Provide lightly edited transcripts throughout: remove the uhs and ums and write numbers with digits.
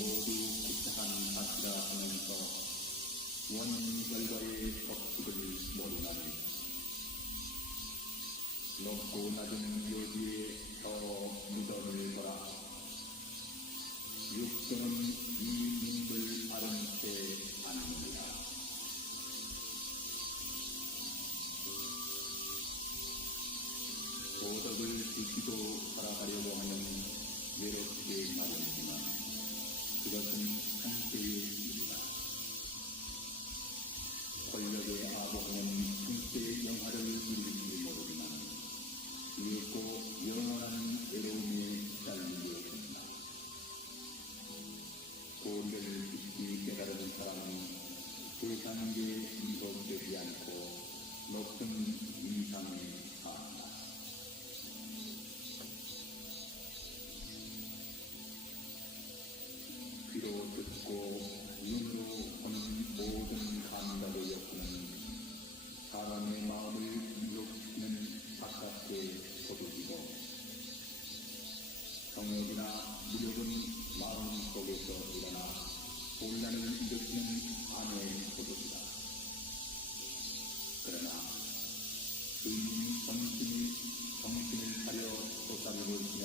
모두 구체한 사실이라 하면서 원 결과의 법칙을 모르나니 높고 낮은 요지에 더 무덤을 보라. 육도는 이 민들 아른 채 아닙니다. 도덕을 지키고 살아가려고 하면 외롭게 마련이지만 그것은 한때의 일이다. 권력에 아부하면 한때의 영화를 이룰지 모르지만 이윽고 영원한 외로움에 시달리게 된다. 고리를 깊이 깨달은 사람은 세상에 이복되지 않고 높은 인상에 산다. 귀로 듣고 눈으로 보는 모든 감각의 욕구는 사람의 마음을 유혹시키는 바깥의 소득이고 정욕이나 무력은 마음속에서 일어나 혼란을 일으키는 안의 소득이다. 그러나 주인이 정신을 차려 쏟아내고 있으면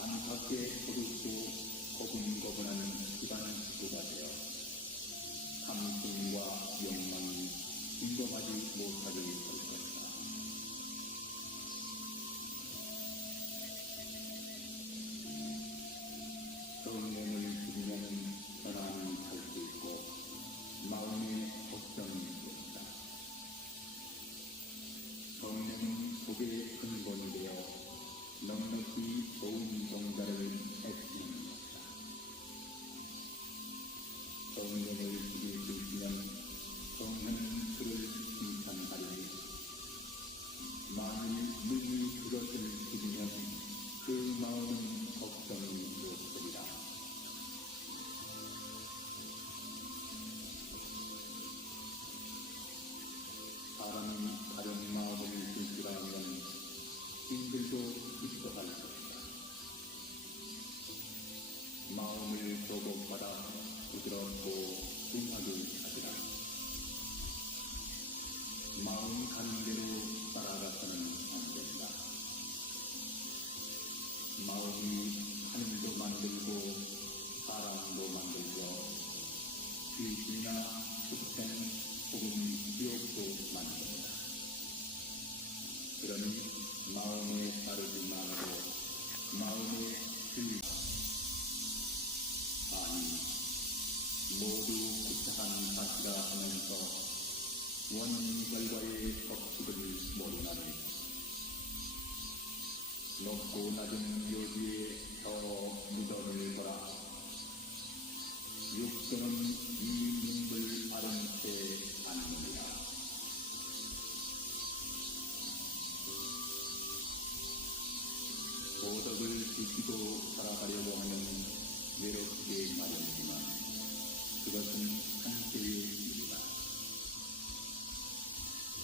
안팎의 소득도 고분고분한 기반 수가 되어 탐심과 욕망이 침범하지 못하게 될 것이다. 성령을 죽이면 변함이 살 수 있고 마음의 걱정이 있다. 성령은 속의 근본이 되어 넉넉히 좋은 종자를 애쓰는 것이다. 성령을 죽일 수 있으면 성령은 그를 칭찬하리니 만일 능히 그것을 죽이면 그 마음은 걱정이 무엇이리라. 사람이 다른 마음을 들추라면 힘들도 기뻐할 것이다. 마음을 보복받아 부드럽고 숭하게 하리라. 마음 가는 대로 따라가서는 안 된다. 마음이 하늘도 만들고 사람도 만들고 귀신이나 숲생 혹은 지옥도 만든다. 그러니 마음에 따르지 말고 마음에 들리 아니 모두 구체한 사실이라 하면서 원 결과의 법칙을 모르나니 높고 낮은 요지에 더 무덤을 보라. 육도는 이 민들 아른 채 아닙니다. 도덕을 지키고 살아가려고 하면 외롭게 마련이지만 그것은 한때의 일이다.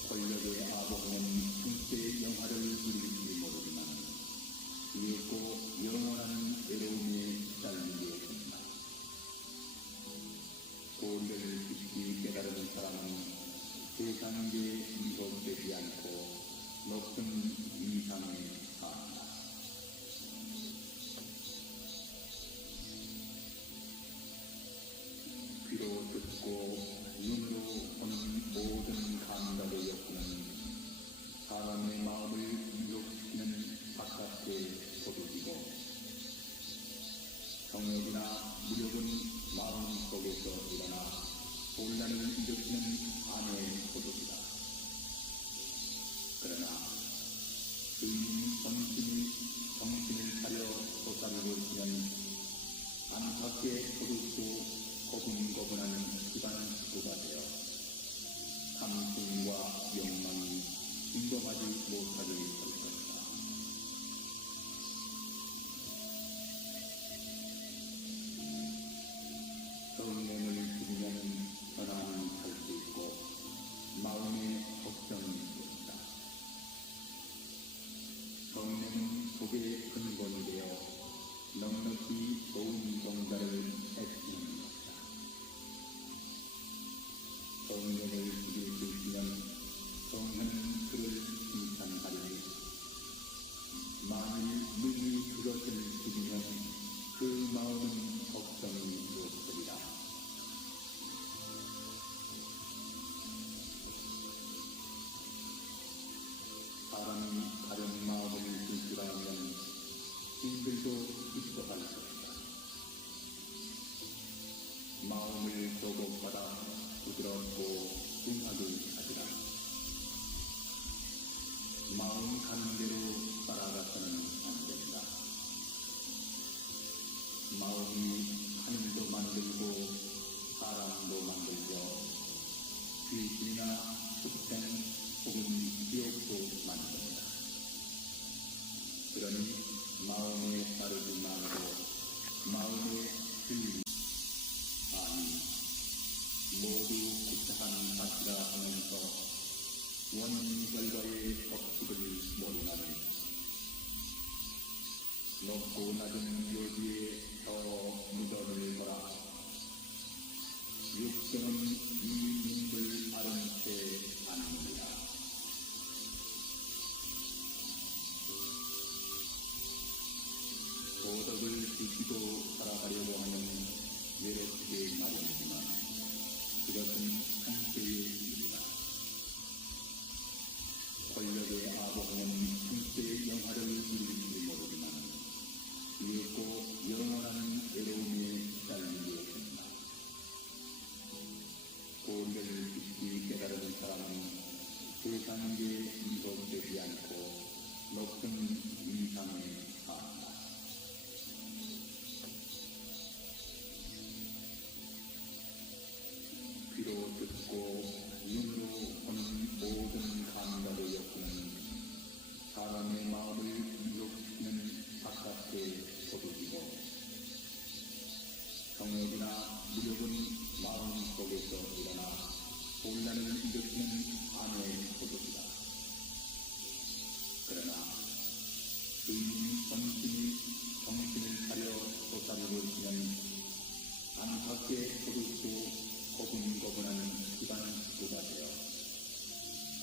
권력에 아부하면 한때의 영화를 이룰지 모르지만 이윽고 영원한 외로움에 시달리게 된다. 고리를 깊이 깨달은 사람은 세상에 미혹되지 않고 높은 이상에 산다. 귀로 듣고 눈으로 보는 모든 감각의 욕구는 사람의 마음을 유혹시키는 바깥의 소득이고 정욕이나 무력은 마음속에서 일어나 혼란을 일으키는 안의 소득이다. 그러나 주인이 정신을 차려 쏟아내고 있으면 안팎의 소득도 고분고분한 기반 수가 되어 탐심과 욕망이 침범하지 못하게 될 것이다. 성령을 죽이면 변함이 살 부드럽고 음악을 가지라. 마음 가는 대로 따라가서는 안 된다. 마음이 하늘도 만들고 사람도 만들고 귀신이나 축생 혹은 지옥도 만든다. 그러니 마음에 따르지 말고 마음에 주의. 아니 모두 구차한 것이라 하면서 원인 결과의 법칙을 모르나니 높고 낮은 요지에 더 무덤을 보라. 육정은 이 님을 아는 채 아느니라. 도덕을 지키고 살아가려고 하는 외롭게 마련이지만 그것은 한때의 일이다. 권력의 아버지는 한때의 영화를 누릴지 모르지만 이윽고 영원한 외로움에 시달리게 된다. 도리를 깊이 깨달은 사람은 세상에 미혹되지 않고 높은 이상에 산다. 귀로 듣고 눈으로 보는 모든 감각의 욕구는 사람의 마음을 유혹시키는 바깥의 소득이고 정욕이나 무력은 마음 속에서 일어나 혼란을 일으키는 안의 소득이다. 그러나 주인이 정신을 차려 도사리고 있으면 안팎의 소득도 고분고분한 집안 식구가 되어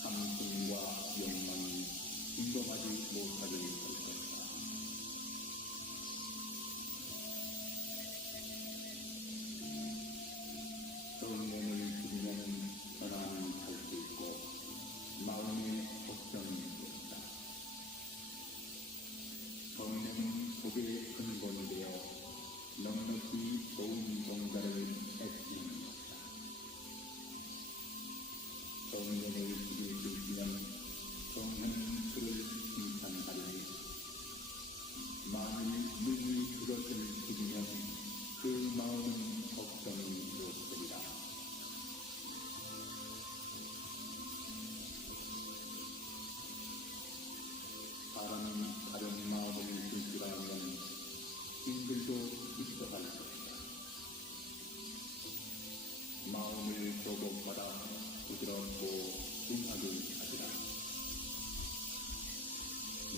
탐심과 욕망이 인범하지 못하게 될 것이다. 성령을 죽이면 편안히 살 수 있고 마음의 걱정이 있다. 성령은 복의 근본이 되어 넉넉히 좋은 종자를 애쓰는 것이다. 성령을 죽일 수 있으면 성령은 그를 칭찬하리니 만일 능히 그것을 죽이면 그 마음은 걱정이 없으리라. 사람이 다른 마음을 불필하면 힘들도 있어갈 것이다. 마음을 조곡받아 부드럽고 음악을 가지라.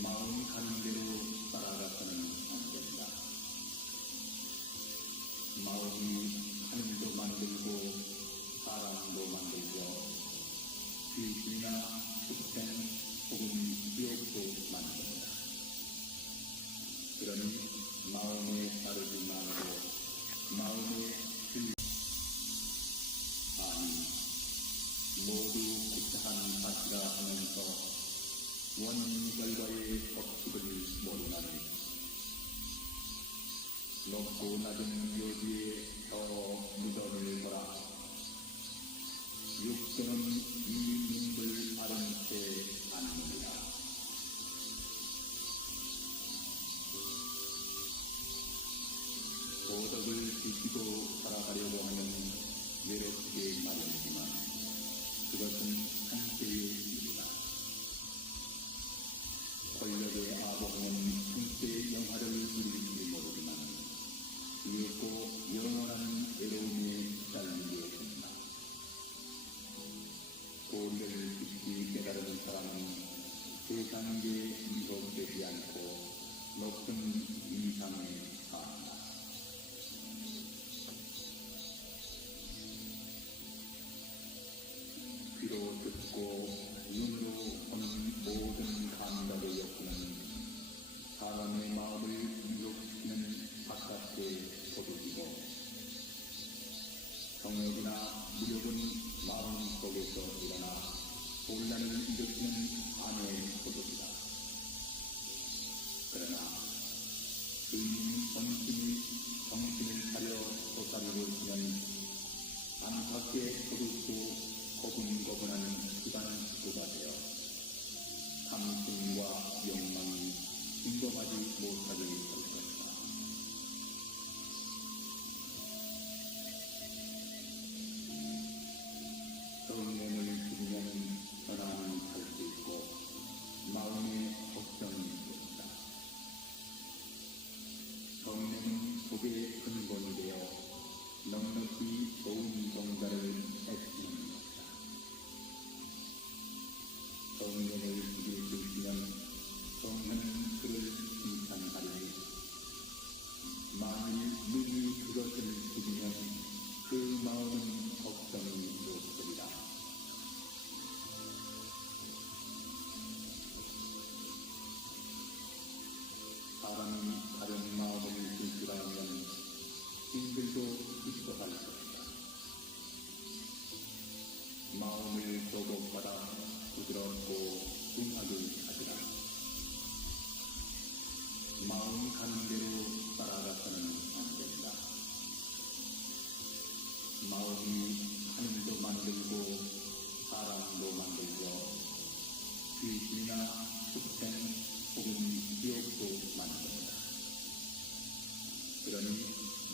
마음 가는 대로 따라가서는 안 된다. 마음이 하늘도 만들고 사람도 만들고 귀신이나 축생 혹은 지옥도 만든다. 그러니 마음에 따르지 말고 마음에 주의. 아니 모두 구차한 것이라 하면서 원인 결과의 법칙을 모르나니 높고 낮은 요지에 더 무덤을 보라. 육정은 이 님을 아는 채 아느니라. 도덕을 지키고 살아가려고 하는 외롭게 마련이지만 그것은 한때의 일이다. 권력의 아버지는 한때의 영화를 누릴지 모르지만 이윽고 영원한 외로움에 시달리게 된다. 도리를 깊이 깨달은 사람은 세상에 미혹되지 않고 높은 이상에 산다. 귀로 듣고 눈으로 보는 모든 감각의 욕구는 사람의 마음을 유혹시키는 바깥의 소득이고 정욕이나 무력은 마음 속에서 일어나 혼란을 일으키는 안의 소득이다. 그러나 주인이 정신을 차려 도사리고 있으면 안팎의 소득 복의 근본이 되어 넉넉히 좋은 종자를 애쓰는 것이다. 정년을 죽일 수 있으면 정하는 그를 칭찬하리니 만일 능히 그것을 죽이면 그 마음은 걱정이 없으리라. 사람이 다른 마음을 불출하면 신들도 기뻐할 것이다. 마음을 조곡받아 부드럽고 둔하게 하지라. 마음 가는 대로 따라가서는 안 된다. 마음이 하늘도 만들고 사람도 만들고 귀신이나 숲된 혹은 지옥도 만든다. 그러니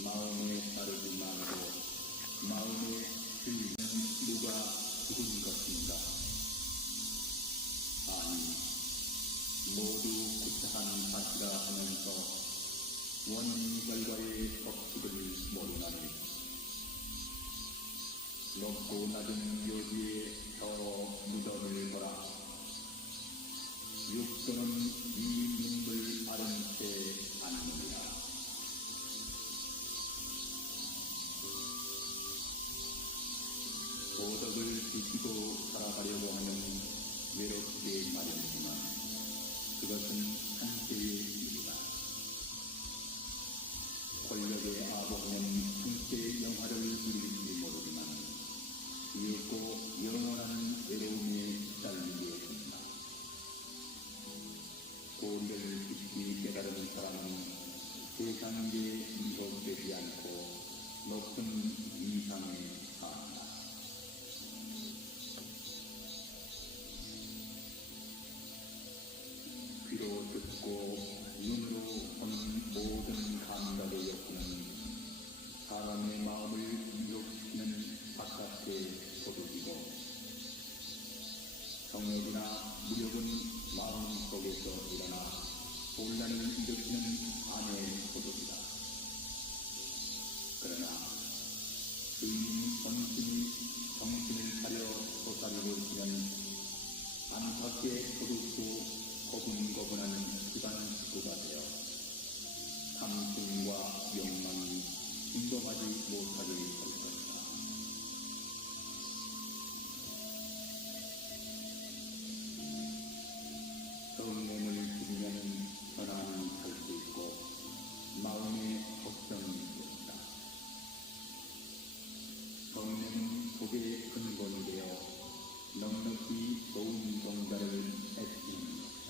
마음에 따르지 말고 마음의 주인은 누가 죽은 것인가? 아니, 모두 구차한 사시라 하면서 원인 결과의 법칙을 모르나니 높고 낮은 묘지에 저 무덤을 보라. 육도는 이 눈물 아른 채 앉느니라. 도덕을 지키고 살아가려고 하면 외롭게 마련이지만 그것은 한때의 일이다. 권력에 아부하면 한때의 영화를 누릴지 모르지만 뒤에고 영원한 외로움에 시달리게 된다. 도리를 깊이 깨달은 사람은 세상에 미혹되지 않고 높은 이상에 산다. 귀로 듣고 눈으로 보는 모든 감각의 욕구는 사람의 마음을 미혹시키는 바깥의 도둑이고 정욕이나 무력은 마음 속에서 일어나 혼란을 일으키는 안의 도둑이다. 그러나 주인이 본심이 정신을 차려 도사리고 있으면 안팎의 도둑도 고분고분한 집안 식구가 되어 탐심과 욕망이 침범하지 못하게 될 것이다. 성령을 죽이면 편안히 살 수 있고 마음에 걱정이 없다. 성령은 복의 근본이 되어 넉넉히 좋은 종자를 애쓰는 것이다.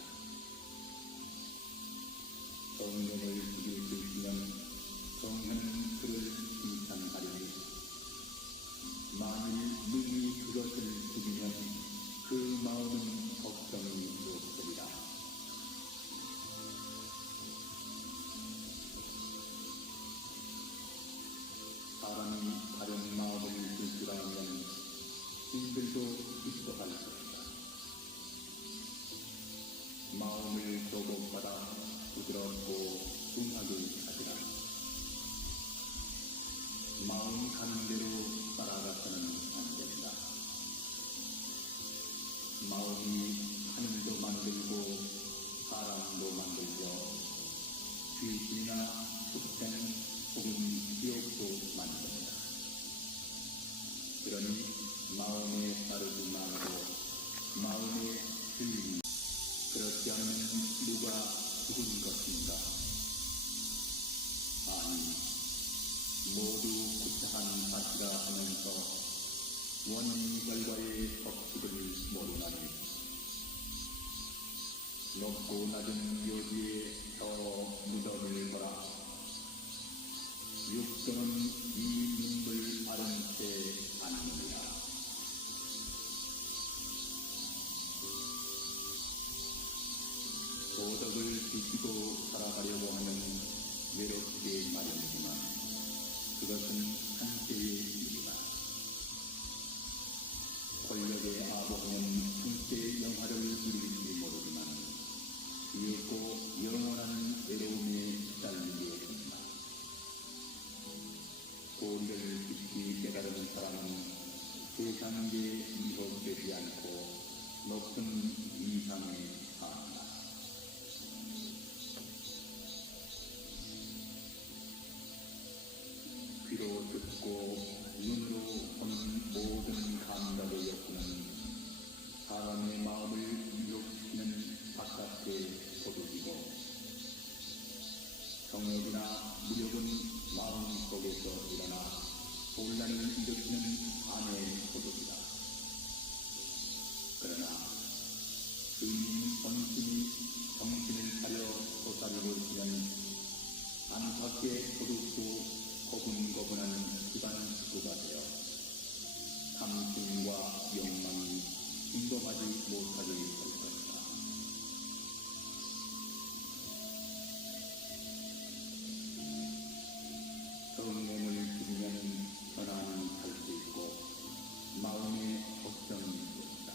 성령을 죽일 수 있으면 정하는 그를 칭찬하리니 만일 능히 그것을 죽이면 그 마음은 걱정이 없으리라. 사람이 다른 마음을 불출하면 신들도 기뻐할 것이다. 마음을 조곡받아 부드럽고 둔하게 하지라. 마음 가는 대로 따라가서는 안 된다. 마음이 하늘도 만들고 사람도 만들고 귀신이나 숲된 혹은 지옥도 만든다. 그러니 마음에 따르지 말고 마음의 주인 그렇지 않으면 누가 죽은 것인가? 세상에 미혹되지 않고 높은 이상에 산다. 귀로 듣고 눈으로 보는 모든 감각의 욕구는 사람의 마음을 유혹시키는 바깥의 도둑이고 정욕이나 무력은 마음 속에서 일어나 혼란을 일으키는 안의 도둑이다. 그러나 주인인 본심이 정신을 차려 도사리고 있으면 안팎의 도둑도 고분고분한 집안 식구가 되어 탐심과 욕망이 침범하지 못하게 될 것이다. 성령을 들으면 전환이 할 수 있고 마음의 걱정이 있다.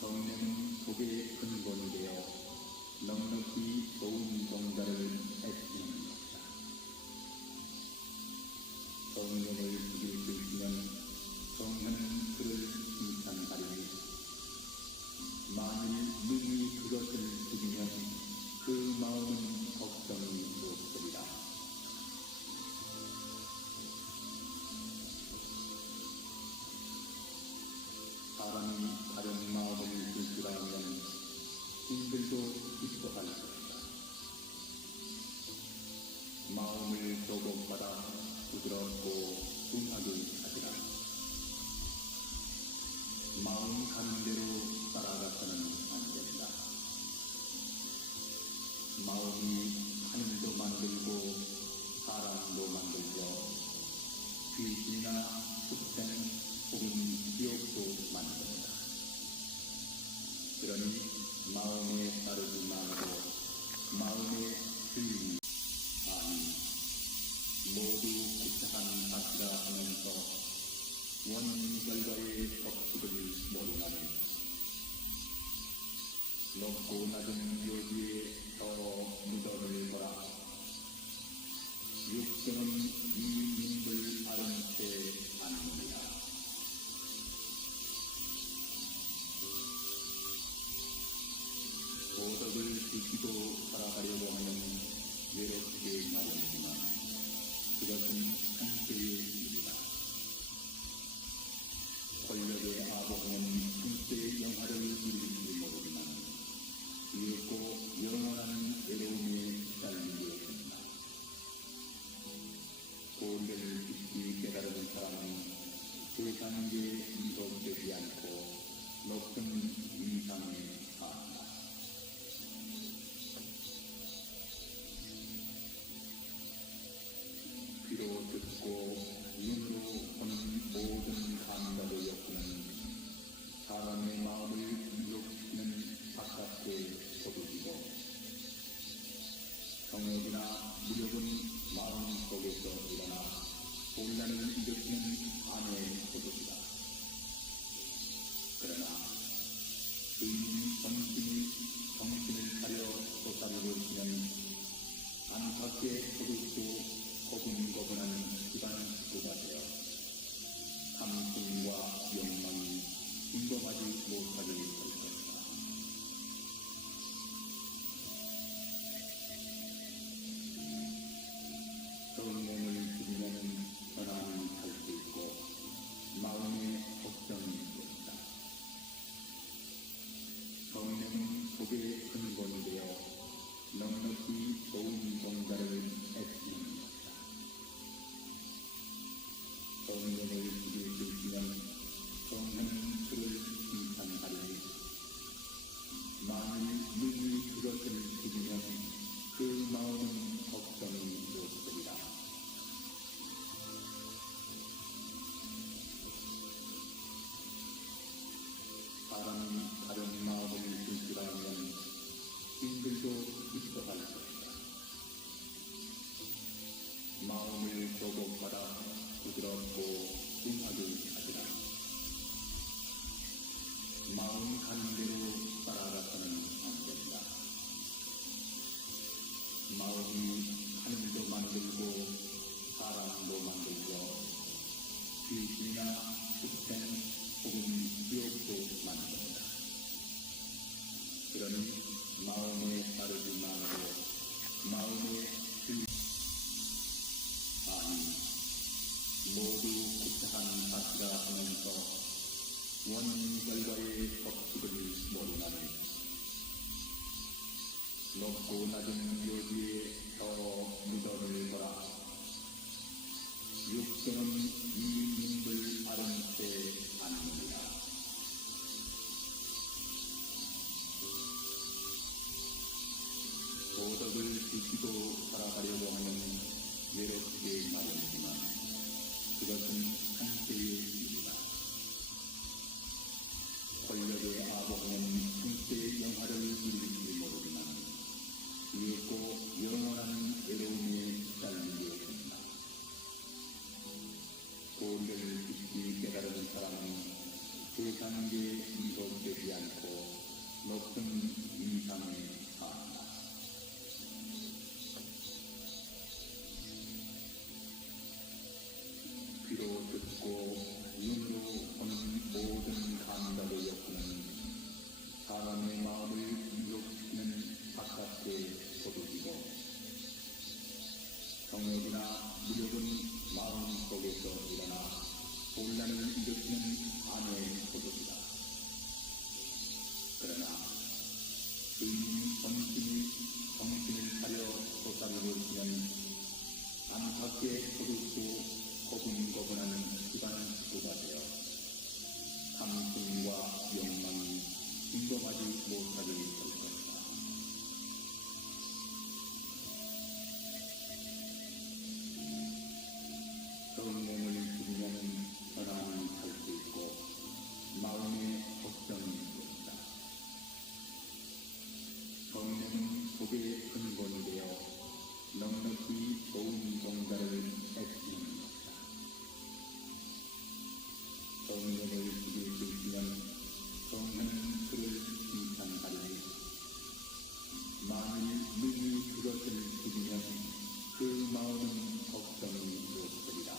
성령은 속의 근본이 되어 넉넉히 좋은 종자를 애쓰는 것이다. 성령을 죽일 수 있으면 성령은 그를 칭찬하리니 만일 능히 그것을 죽이면 그 마음은 걱정이 없으리라. 사람이 다른 마음을 불출하면 신들도 기뻐할 것이다. 마음을 조곡받아 부드럽고 숭하게 하지라. 마음 가는 대로 따라가서는 안 된다. 마음이 하늘도 만들고 사람도 만들고 귀신이나 축생 혹은 지옥도 만든다. 그러니 마음에 따르지 말고 마음의 주인이 아니 모두 구체한 사실이라 하면서 원인 결과의 법칙을 모르나니 높고 낮은 요지에 더 무덤을 보라. 육정은 이 인을 아른 채 않느니라. 도덕을 지키고 살아가려고 하면 외롭게 마련이지만 그것은 한때의 일이다. 권력의 아버지는 한때의 영화를 누릴지 모르지만 이윽고 영원한 외로움에 시달리게 된다. 도리를 깊이 깨달은 사람은 세상에 미혹되지 않고 높은 이상에 산다. 귀로 듣고 눈으로 보는 모든 감각의 욕구는 사람의 마음을 유혹시키는 바깥의 도둑이고 정욕이나 무력은 마음 속에서 일어나 혼란을 일으키는 안의 도둑이다. 그러나 주인인 본심이 정신을 차려 도사리고 있으면 안팎의 도둑도 고분고분한 집안 식구가 되어 탐심과 욕망이 침범하지 못하게 될 것이다. 성령을 들으면 전환이 할 수 있고 마음의 걱정이 있다. 성령은 속의 근본이 되어 넉넉히 좋은 종자를 애쓰는 것이다. 성령을 죽일 수 있으면 성령은 그를 칭찬하리니 만일 능히 그것을 죽이면 그 마음은 걱정이 없으리라. 사람이 다른 마음을 불출하면 신들도 기뻐할 것이다. 마음을 조곡받아 부드럽고 숭하게 하지라. 마음 가는 대로 따라가서는 안 된다. 마음이 하늘도 만들고 사람도 만들고 귀신이나 흑된 혹은 지옥도 만든다. 그러니 마음에 따르지 말고 마음에 아니 모두 구차한 사치라 하면서 원 결과의 법칙을 모르나니 높고 낮은 묘지에 더 무덤을 보라. 육도는 이 눈을 아른 채 않느니라. 도덕을 지키고 살아가려고 하면 외롭게 마련이지만 그것은 한때의 일이다. 권력의 아버지는 한때의 영화를 누릴지 모르지만 이윽고 영원한 외로움에 시달리게 된다. 도리를 깊이 깨달은 사람은 세상에 미혹되지 않고 높은 이상에 산다. 귀로 듣고 눈으로 보는 모든 감각의 욕구는 사람의 마음을 유혹시키는 바깥의 소득이고 정욕이나 무력은 마음속에서 일어나 혼란을 일으키는 안의 소득이다. 그러나 의인 본심이 정신을 차려 솟아오르고 있으면 안팎의 소득도 고분고분하는 집안 식구가 되어 탐심과 욕망이 인범하지 못하게 될 것이다. 성령을 죽이면 전함을 살 수 있고 마음의 걱정이 있다. 성령은 속의 근본이 되어 넉넉히 좋은 공자를 애쓰는 것이다. 성령을 죽일 수 있으면 성령은 그를 칭찬하리니 만일 능히 그것을 죽이면 그 마음은 걱정이 없으리라.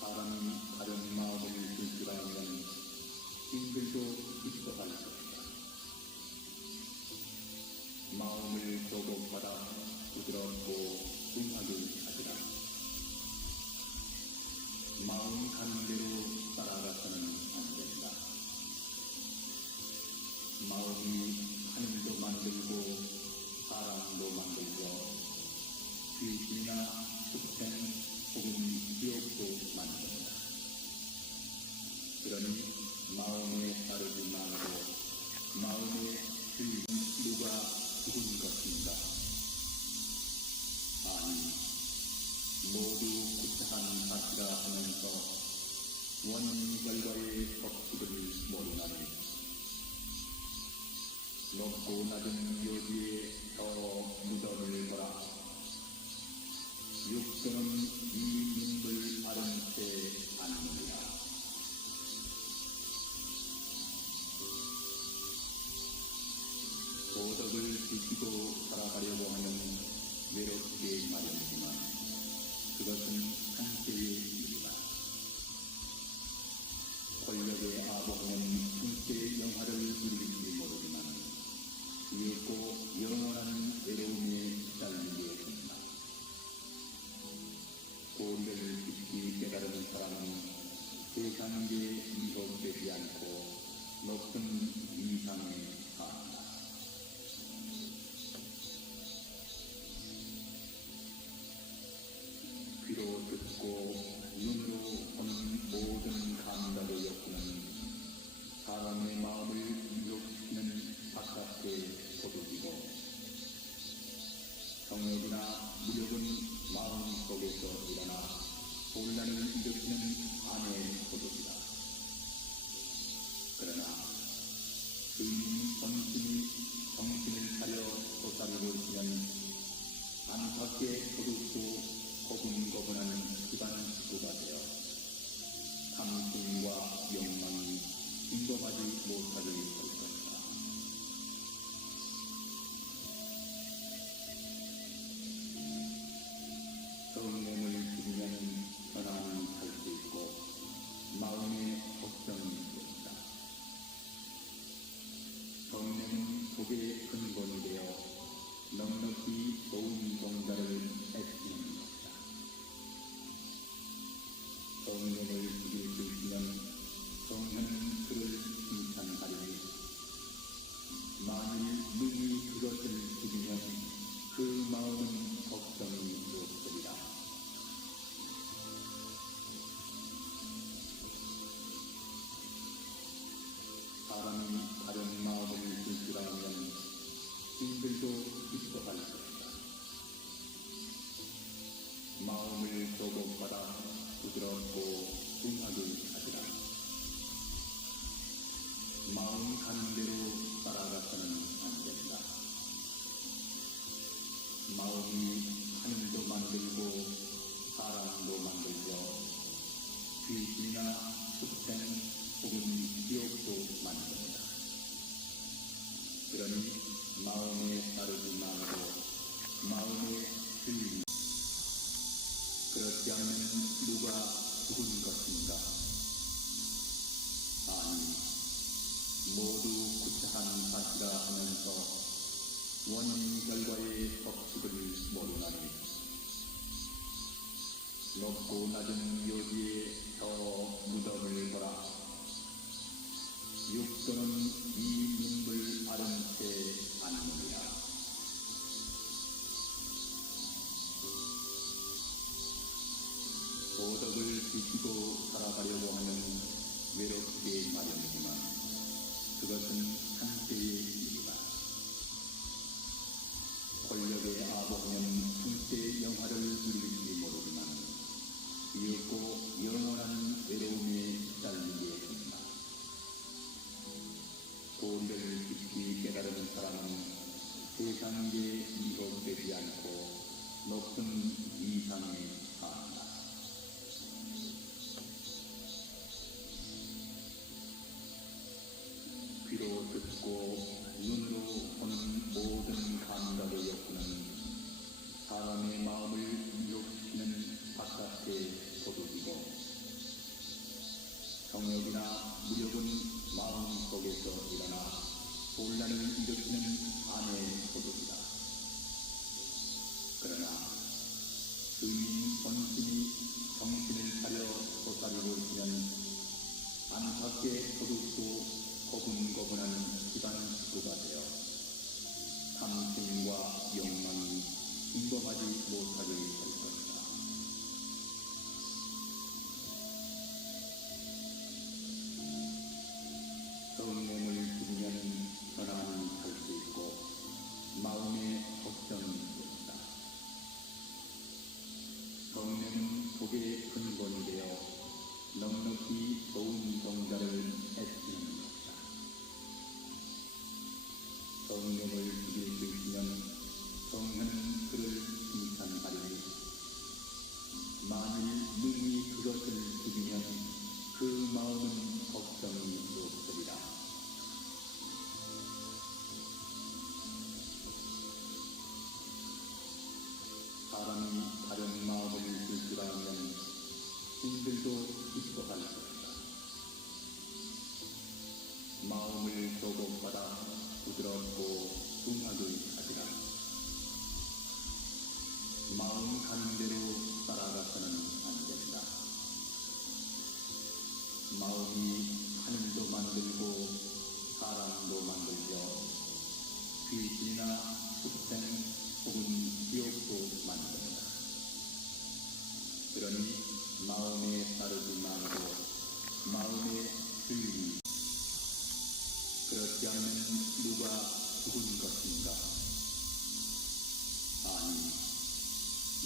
사람이 다른 마음을 들추라면 힘들도 있어갈 것이다. 마음을 조곡하라 부드럽고 웅하게 하리라. 마음 가는 대로 따라가서는 안 된다. 마음이 하늘도 만들고 사람도 만들고 귀신이나 흑된 혹은 지옥도 만든다. 그러니 마음에 따르지 말고 마음의 주인은 누가 죽은 것인가? 아니 모두 구차한 사치라 하면서 원결과의 법칙을 모르나니 높고 낮은 묘지에 더 무덤을 보라. 육도는 이 눈을 아른 채 않느니라. 도덕을 지키고 살아가려고 하면 외롭게 마련이지만 그것은 한때의 일이다. 권력의 아버지는 한때의 영화를 누릴지 모르지만 이윽고 영원한 외로움에 시달리게 된다. 도리를 깊이 깨달은 사람은 세상에 미혹되지 않고 높은 이상에 산다. 귀로 듣고 눈으로 보는 모든 감각의 욕구는 사람의 마음을 유혹시키는 바깥의 소득이고 정욕이나 무력은 마음속에서 일어나 혼란을 일으키는 안의 소득이다. 그러나 의인 본심이 정신을 차려 솟아오르고 있으면 안팎의 소득도 고분고분하는 집안 식구가 되어 탐심과 욕망이 인범하지 못하게 될 것이다. 복의 근본이 되어 넉넉히 좋은 종자를 애쓰는 것이다. 성령을 죽일 수 있으면 성령은 그를 칭찬하리니 만일 능히 그것을 죽이면 그 마음은 걱정이 없으리라. 사람이 다른 마음을 불출하면 신들도 기뻐할 것이다. 마음을 조곡받아 부드럽고 숭하게 하리라. 마음 가는 대로 따라가서는 안 된다. 마음이 하늘도 만들고 사람도 만들고 귀신이나 숲생 혹은 지옥도 만든다. 그러니 마음에 따르지 말고 마음의 주인. 그렇지 않으면 누가 죽은 것인가? 아니, 모두 구차한 사시라 하면서 원인 결과의 법칙을 모르나니 높고 낮은 묘지에 저 무덤을 보라. 육도는 이 민물 아른 채 않느니라. 도덕을 지키고 살아가려고 하면 외롭게 마련이지만 그것은 한때의 일이다. 권력에 아부하면 한때의 영화를 누릴지 모르지만 이윽고 영원한 외로움에 시달리게 된다. 도리를 깊이 깨달은 사람은 세상에 미혹되지 않고 높은 이상에 산다. 귀로 듣고 눈으로 보는 모든 감각의 욕구는 사람의 마음을 유혹시키는 바깥의 도둑이고 정욕이나 무력은 마음 속에서 일어나 혼란을 일으키는 안의 도둑이다. 그러나 주인 본심이 정신을 차려 솟아리고 있으면 안팎의 도둑도 고분고분한 집안 식구가 되어 탐심과 욕망이 침범하지 못하게 될 것이다. 성령을 죽이면 편안히 살 수 있고 마음에 걱정이 없다. 성령은 복의 근본이 되어 넉넉히 좋은 종자를 애쓰는 것이다. 성령을 죽일 수 있으면 성령은 그를 칭찬하리니 만일 능히 그것을 죽이면 그 마음은 걱정이 없으리라. 사람이 다른 마음을 불출하면 신들도 기뻐할 것이다. 마음을 조곡받아 부드럽고 숭하게 하리라. 마음 가는 대로 따라가서는 안 된다. 마음이 하늘도 만들고 사람도 만들고 귀신이나 숲생 혹은 지옥도 만든다. 그러니 마음에 따르지 말고 마음의 주인. 그렇지 않으면 누가 죽은 것인가? 아니,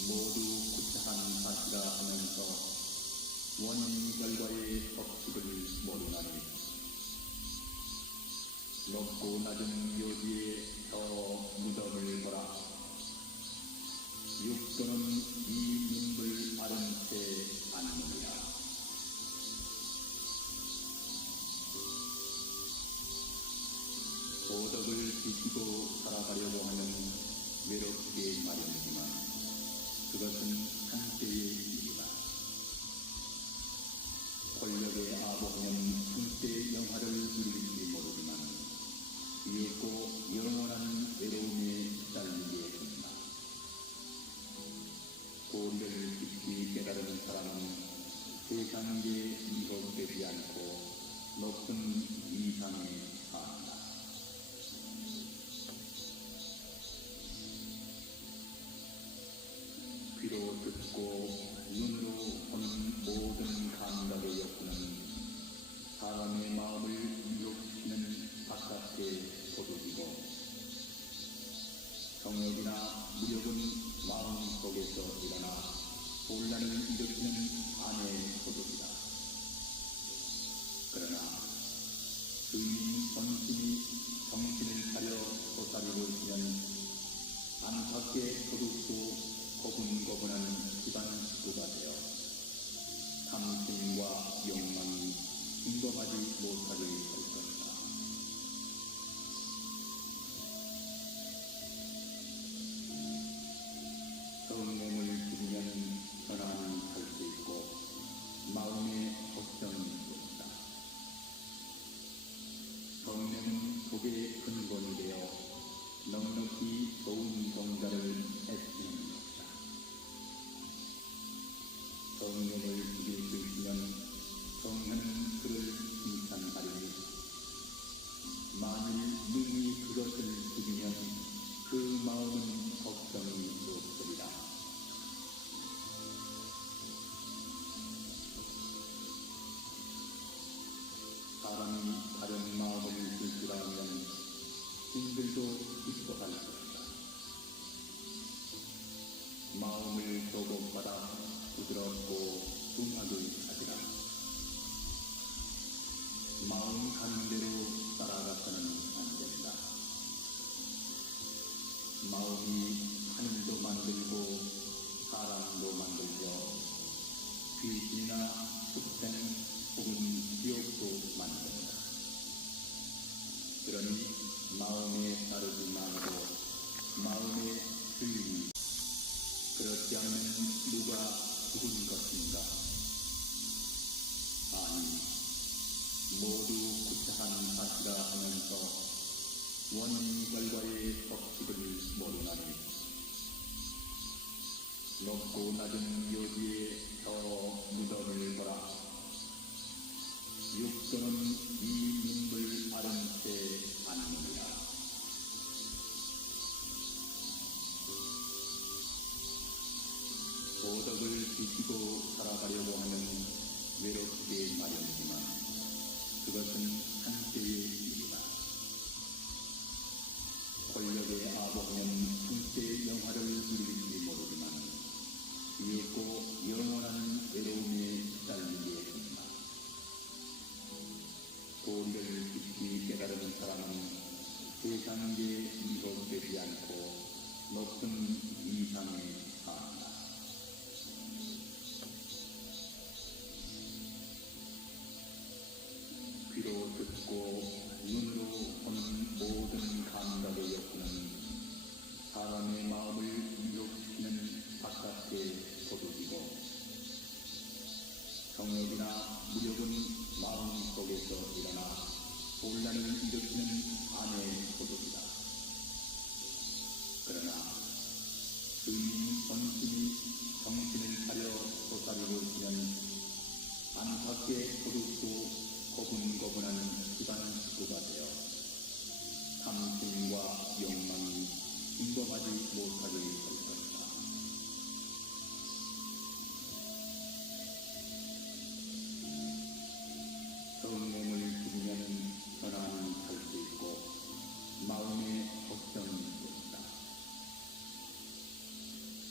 모두 구차한 사시라 하면서 원인 결과의 법칙을 모르나니 높고 낮은 묘지에 저 무덤을 보라. 육도는 이 민물 아른 채 않느니라. 도덕을 지키고 살아가려고 하면 외롭게 마련이지만 그것은 한때의 일이다. 권력에 아부하면 한때의 영화를 누릴지 모르지만 이윽고 영원한 높은 이상에 산다. 귀로 듣고 눈으로 보는 모든 감각의 욕구는 사람의 마음을 유혹시키는 바깥의 도둑이고 정욕이나 무력은 마음속에서 일어나 혼란을 일으키는 안의 도둑이다. 그러나 주인 본심이 정신을 차려 도사리고 있으면 안팎의 도둑도 고분고분한 집안 식구가 되어 탐심과 욕망이 침범하지 못하게 될 것이다. 성령을 부리면 전환이 할 수 있고 마음의 걱정이 있다. 성령은 복의 근본이 되어 넉넉히 좋은 종자를 애쓰는 것이다. 성령을 죽일 수 있으면 성령은 그를 칭찬하리니 만일 능히 그것을 죽이면 그 마음은 걱정이 없으리라. 사람이 다른 마음을 들추라면 신들도 기뻐할 것이다. 마음을 조곡받아 부드럽고 숭하게 하리라. 마음 가는 대로 따라가서는 안 된다. 마음이 하늘도 만들고 사람도 만들며 귀신이나 축생 혹은 지옥도 만든다. 그러니 마음에 따르지 말고 마음의 주인이 그렇지 않으면 누가 죽은 것인가? 아니, 모두 구차한 사시라 하면서 원인 결과의 법칙을 모르나니 높고 낮은 묘지에 저 무덤을 보라. 육도는 이 눈물 아른 채 앉느니라. 도덕을 지키고 살아가려고 하면 외롭게 마련이지만 그것은 한때의 일이다. 권력에 아부하면 한때의 영화를 누릴지 모르지만 이윽고 영원한 외로움에 시달리게 된다. 도리를 깊이 깨달은 사람은 세상에 미혹되지 않고 높은 이상에 산다. 귀로 듣고 눈으로 보는 모든 감각의 욕구는 사람의 마음을 유혹시키는 바깥의 도둑이고 정욕이나 무력은 마음속에서 일어나 혼란을 일으키는 안의 도둑이다. 그러나 주인 본심이 정신을 차려 도사리고 있으면 안팎의 도둑도 고분고분한 집안 식구가 되어 탐심과 욕망이 침범하지 못하게 될 것이다. 성령을 죽이면 전환이 할 수 있고 마음의 걱정이 있다.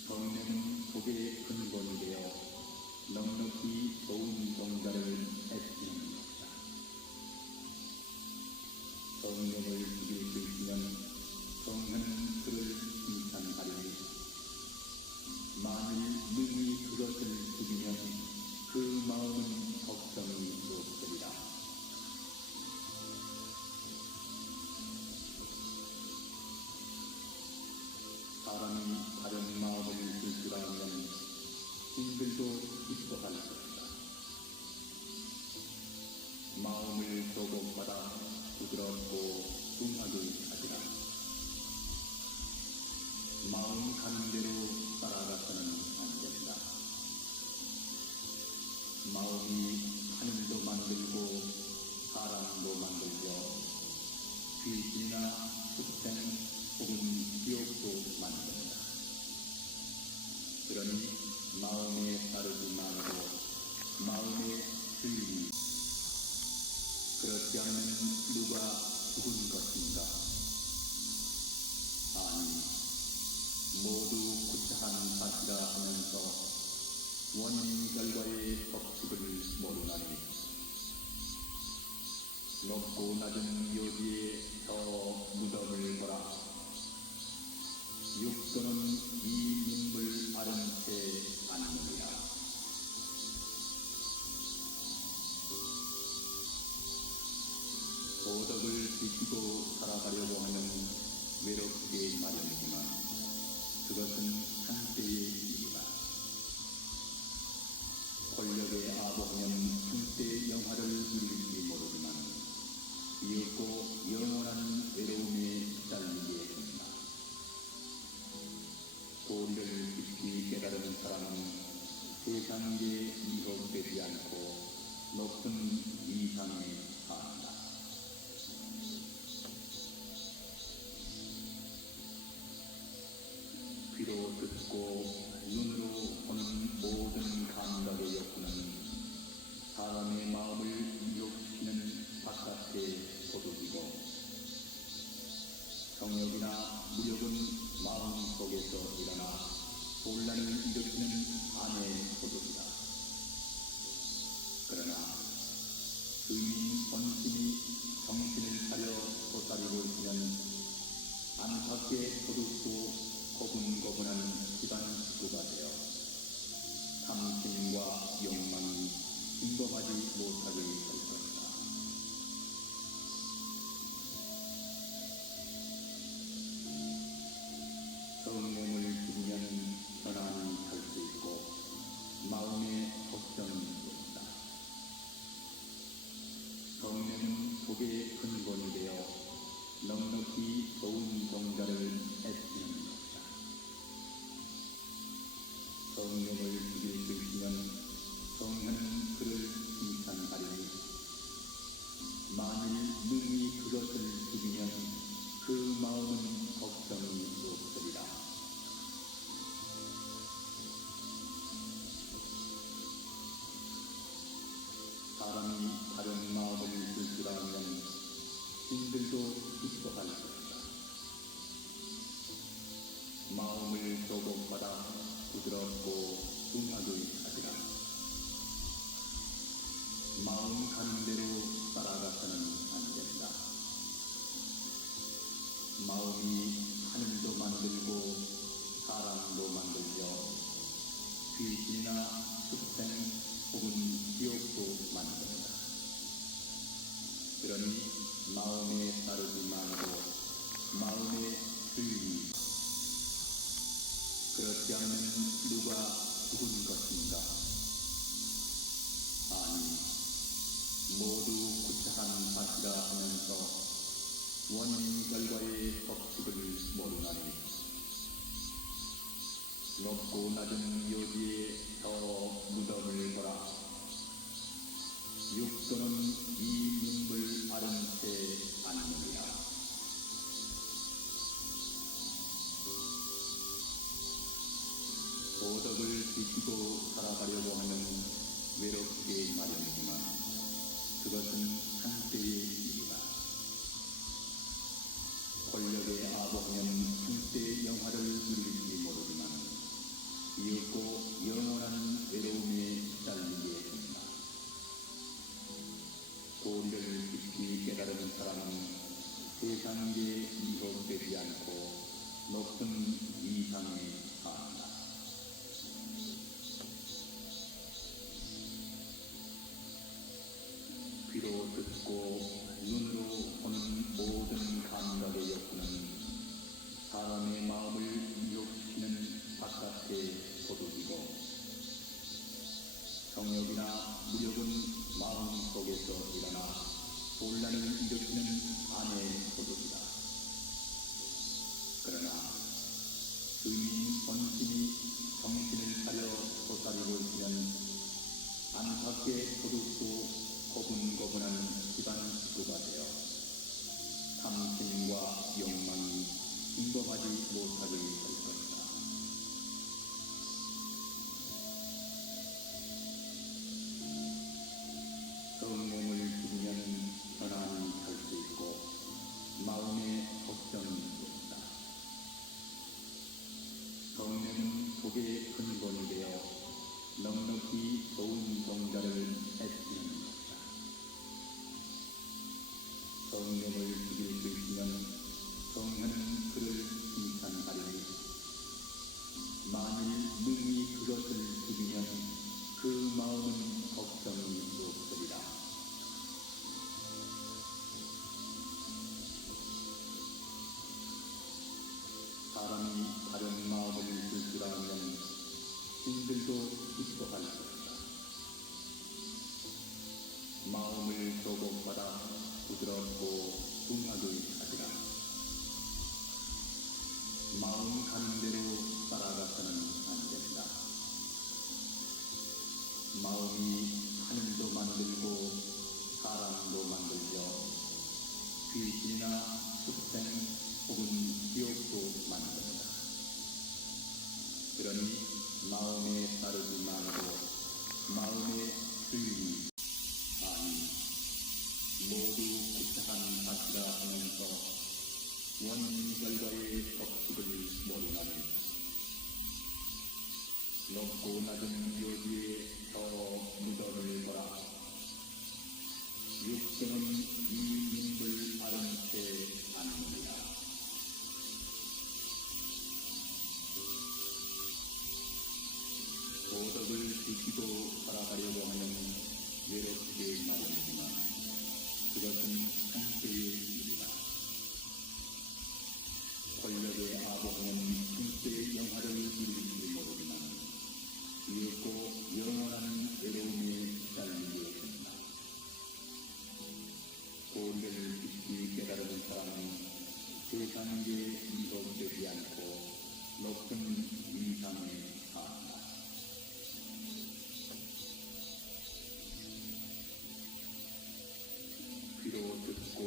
성령은 복의 근본이 되어 넉넉히 좋은 종자를 애쓰는 것이다. 성령을 죽일 수 있으면 성령은 그를 칭찬하리니 만일 능히 그것을 죽이면 그 마음은 걱정이 없으리라. 사람이 다른 마음을 들추라면 신들도 기뻐할 것이다. 마음을 조곡받아 부드럽고 숭하게 하리라. 마음 가는 대로 따라가서는 안 된다. 마음이 하늘도 만들고 사람 귀신이나 축생 혹은 지옥도 만든다. 그러니 마음에 따르지 말고 마음의 주인이 그렇지 않으면 누가 죽은 것인가? 아니, 모두 구차한 사시라 하면서 원인 결과의 법칙을 모르나니 높고 낮은 요지에 저 무덤을 보라. 육도는 이 민물 아른 채 않느니라. 도덕을 지키고 살아가려고 하면 외롭게 마련이지만 그것은 한때의 일이다. 권력에 아보하면 한때 영화를 누릴지 모르지만 이윽고 영원한 외로움에 시달리게 된다. 도리를 깊이 깨달은 사람은 세상에 미혹되지 않고 높은 이상에 산다. 귀로 듣고 눈으로 보는 모든 감각의 욕구는 사람의 마음을 미혹시키는 바깥의 도둑이고 정욕이나 무욕은 마음 속에서 일어나 혼란을 일으키는 안의 도둑이다. 그러나 의인 본심이 정신을 차려 도사리고 있으면 안팎의 도둑도 고분고분한 집안 식구가 되어 탐심과 욕망이 침범하지 못하게 될 것이다. 성령을 죽이면 전환이 할 수 있고 마음의 걱정이 있다. 성령은 복의 근본이 되어 넉넉히 좋은 종자를 애쓰는 것이다. 성령을 죽일 수 있으면 성령은 그를 칭찬하리니 만일 능히 그것을 죽이면 그 마음은 걱정이 없으리라. 사람이 다른 마음을 줄 줄 알면 신들도 기뻐할 것이다. 마음을 조곡받아 부드럽고 둔하게 하지라. 마음 가는 대로 따라가서는 안 된다. 마음이 하늘도 만들고 사람도 만들며 귀신이나 축생 혹은 지옥도 만든다. 그러니 마음에 따르지 말고 마음의 주인이 그렇지 않으면 누가 죽은 것인가? 아니, 모두 구차한 사시라 하면서 원인 결과의 법칙을 모르나니 높고 낮은 요지에 저 무덤을 보라. 육도는 이 민물 아른 채 않느니라. 도덕을 지키고 살아가려고 하면 외롭게 마련이지만 그것은 한때의 일이다. 권력에 아보하면 한때 영화를 누릴지 모르지만 이윽고 영원한 외로움에 시달리게 된다. 도리를 깊이 깨달은 사람은 세상에 미혹되지 않고 높은 이상에 산다. 귀로 듣고 눈으로 보는 모든 감각의 욕구는 사람의 마음을 미혹시키는 바깥의 도둑이고 정욕이나 무욕은 마음 속에서 일어나 혼란을 일으키는 안의 도둑이다. 그러나 의인 본심이 정신을 차려 도사리고 있으면 안팎의 도둑도 고분고분한 집안 식구가 되어 탐심 신들도 기뻐할 것이다. 마음을 조곡받아 부드럽고 둥하게 하리라. 마음 가는 대로 따라가서는 안 된다. 마음이 하늘도 만들고 사람도 만들며 귀신이나 축생 혹은 지옥도 만든다. 그러니 마음에 따르지 말고 마음의 주의 아니 모두 구체한 가치라 하면서 원인 결과의 법칙을 모르나니 높고 낮은 요지에 더 무덤을 보라. 육성은 이 님을 아는 채 않느니라. 도덕을 지키고 살아가려고 하면 외롭게 마련이지만 그것은 한때의 일이다. 권력의 아버지는 중세의 영화를 누릴지 모르지만 이윽고 영원한 외로움에 시달리게 된다. 본래를 깊이 깨달은 사람은 세상에 미혹되지 않고 높은 이상에 산다. 귀로 듣고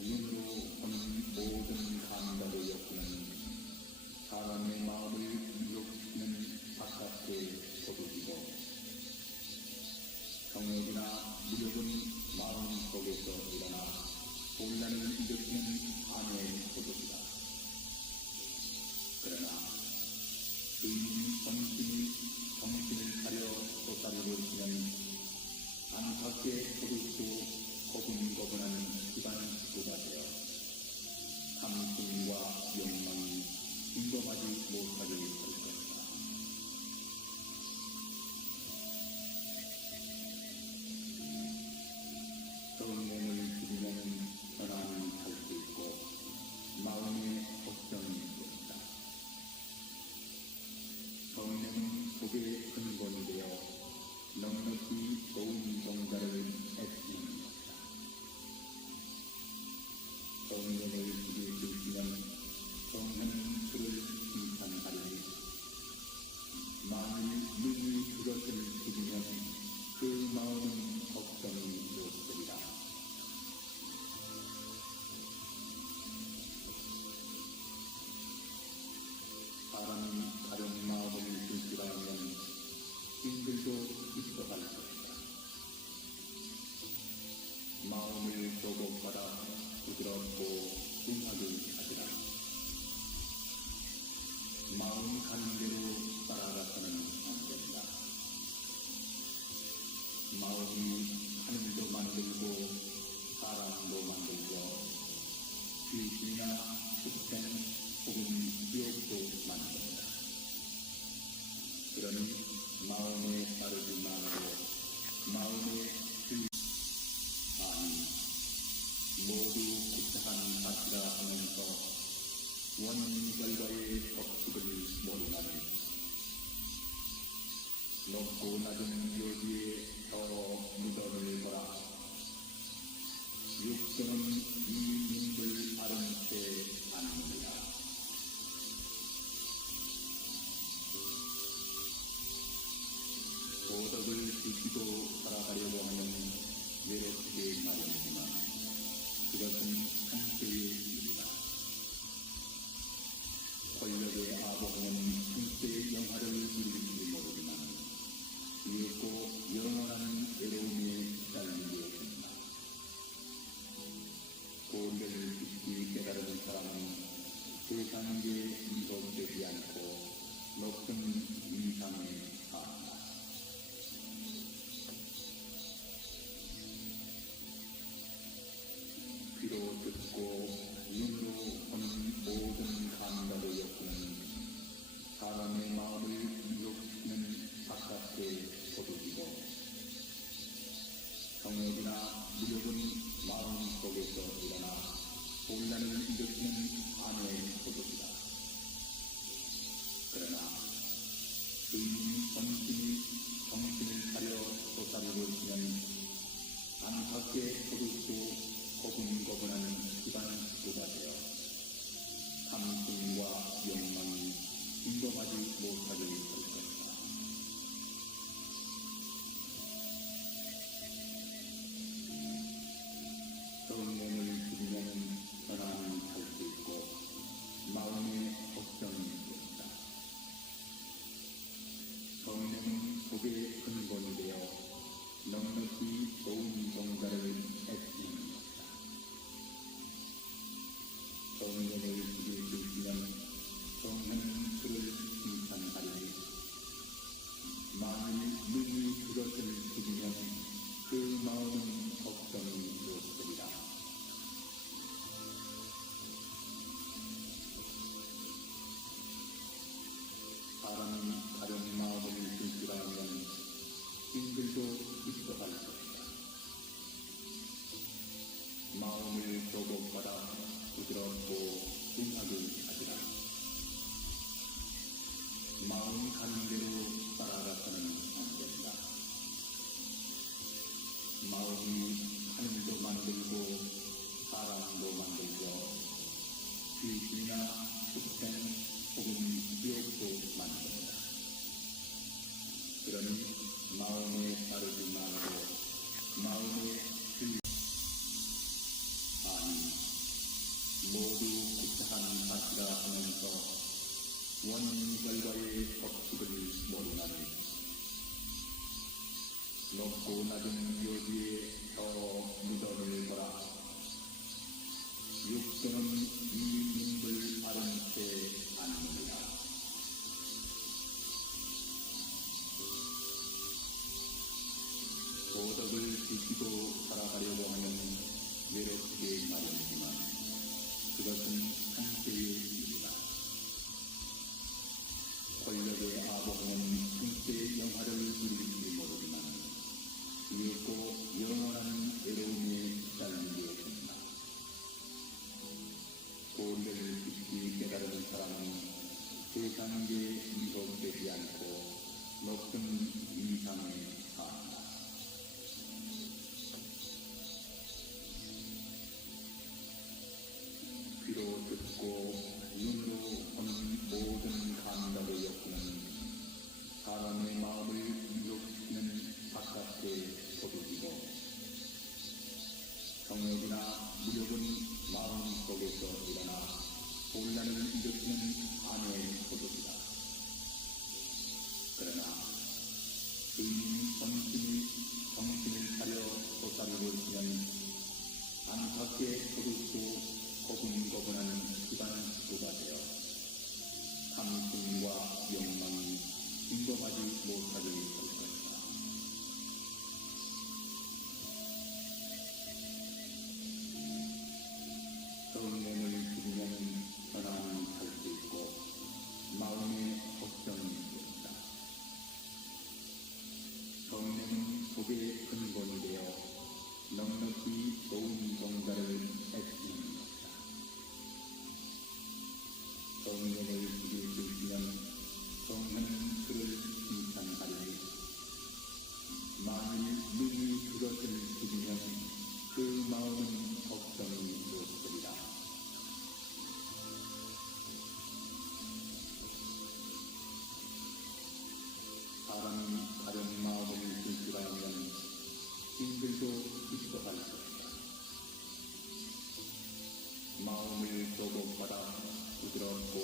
눈으로 보는 모든 감각의 욕구는 사람의 마음을 유혹시키는 바깥의 소극이고 정욕이나 무력은 마음 속에서 일어나 혼란을 일으키는 안의 소극이다. 그러나 의인 정신을 차려 쏟아내고 있으면 안팎의 소극도 고분고분한 집안 식구가 되어 탐심과 욕망이 인도하지 못하게 될 것이다. 성령을 죽이면 편안히 살 수 있고 마음의 걱정이 있다. 성령은 속의 근본이 되어 넉넉히 좋은 종자를 애쓰는 것이다. 성령을 죽일 수 있으면 성령은 그를 칭찬하리니 만일 눈이 그것을 죽이면 그 마음은 걱정이 없으리라. 사람이 다른 마음을 줄지라면 신들도 기뻐할 것이다. 마음을 조곡받아 부드럽고 둥하게 하리라. 마음 가는 대로 따라가서는 안 된다. 마음이 하늘도 만들고 사람도 만들고 귀신이나 축생 혹은 지옥도 만든다. 그러니 마음에 따르지 말고 마음의 주의 아니 모두 구체한 가치라 하면서 원인 결과의 법칙을 모르나니 높고 낮은 요지에 더 무덤을 보라. 육성은 이 님을 아는 채 않느니라. 도덕을 지키고 살아가려고 하면 외롭게 마련이지만 그것은 한때의 일이다. 권력의 아버지는 중세의 영화를 누릴지 모르지만 이윽고 영원한 외로움에 시달리게 된다. 본래를 깊이 깨달은 사람은 세상에 미혹되지 않고 높은 이상에 산다. 귀로 듣고 눈으로 보는 모든 감각의 욕구는 사람의 마음을 유혹시키는 바깥의 소득이고 정욕이나 무력은 마음 속에서 일어나 혼란을 일으키는 안의 소득이다. 그러나 의인 성령을 주게 주시면 성하는 그를 칭찬하리니 만일 능히 그것을 죽이면 그 마음은 걱정이 되었으리라. 사람이 다른 마음을 줄지라면 힘들도 기뻐할 것이다. 마음을 조곡받아 부드럽고 숭하게 하지라. 마음 가는 대로 따라가서는 안 된다. 마음이 하늘도 만들고 사람도 만들고 귀신이나 숲된 혹은 지옥도 만든다. 그러니 마음에 따르지 말고 마음에 아니 모두 구차한 사시라 하면서 원인 결과의 법칙을 모르나니 높고 낮은 요지에 저 무덤을 보라. 육도는 이 민물 아른 채 않느니라. 도덕을 지키고 살아가려고 하면 외롭게 마련이지만 그것은 한때의 일이다. 권력의 아버지는 한때의 영화를 이룰지 모르지만 이윽고 영원한 외로움에 시달리게 된다. 본래를 깊이 깨달은 사람은 세상에 미혹되지 않고 높은 이상에 산다. 귀로 듣고 눈으로 보는 모든 감각의 욕구는 사람의 마음을 유혹시키는 바깥의 소득이고 정욕이나 무력은 마음 속에서 일어나 혼란을 일으키는 안의 소득이다. 그러나 의인 본심이 정신을 차려 솟아리고 있으면 안팎의 소득도 고분고분한 기반수가 되어 탐심과 욕망이 침범하지 못하게 될 것이다. 성령을 죽이면 전환이 할 수 있고 마음의 걱정이 된다. 성령은 복의 근본이 되어 넉넉히 좋은 공자를 애쓰는 것이다. 성령을 주게 주시면 성하는 그를 칭찬하리니 만일 능히 그것을 죽이면 그 마음은 걱정이 되었으리라. 사람이 다른 마음을 줄지라면 힘들도 기뻐할 것이다. 마음을 조곡받아 부드럽고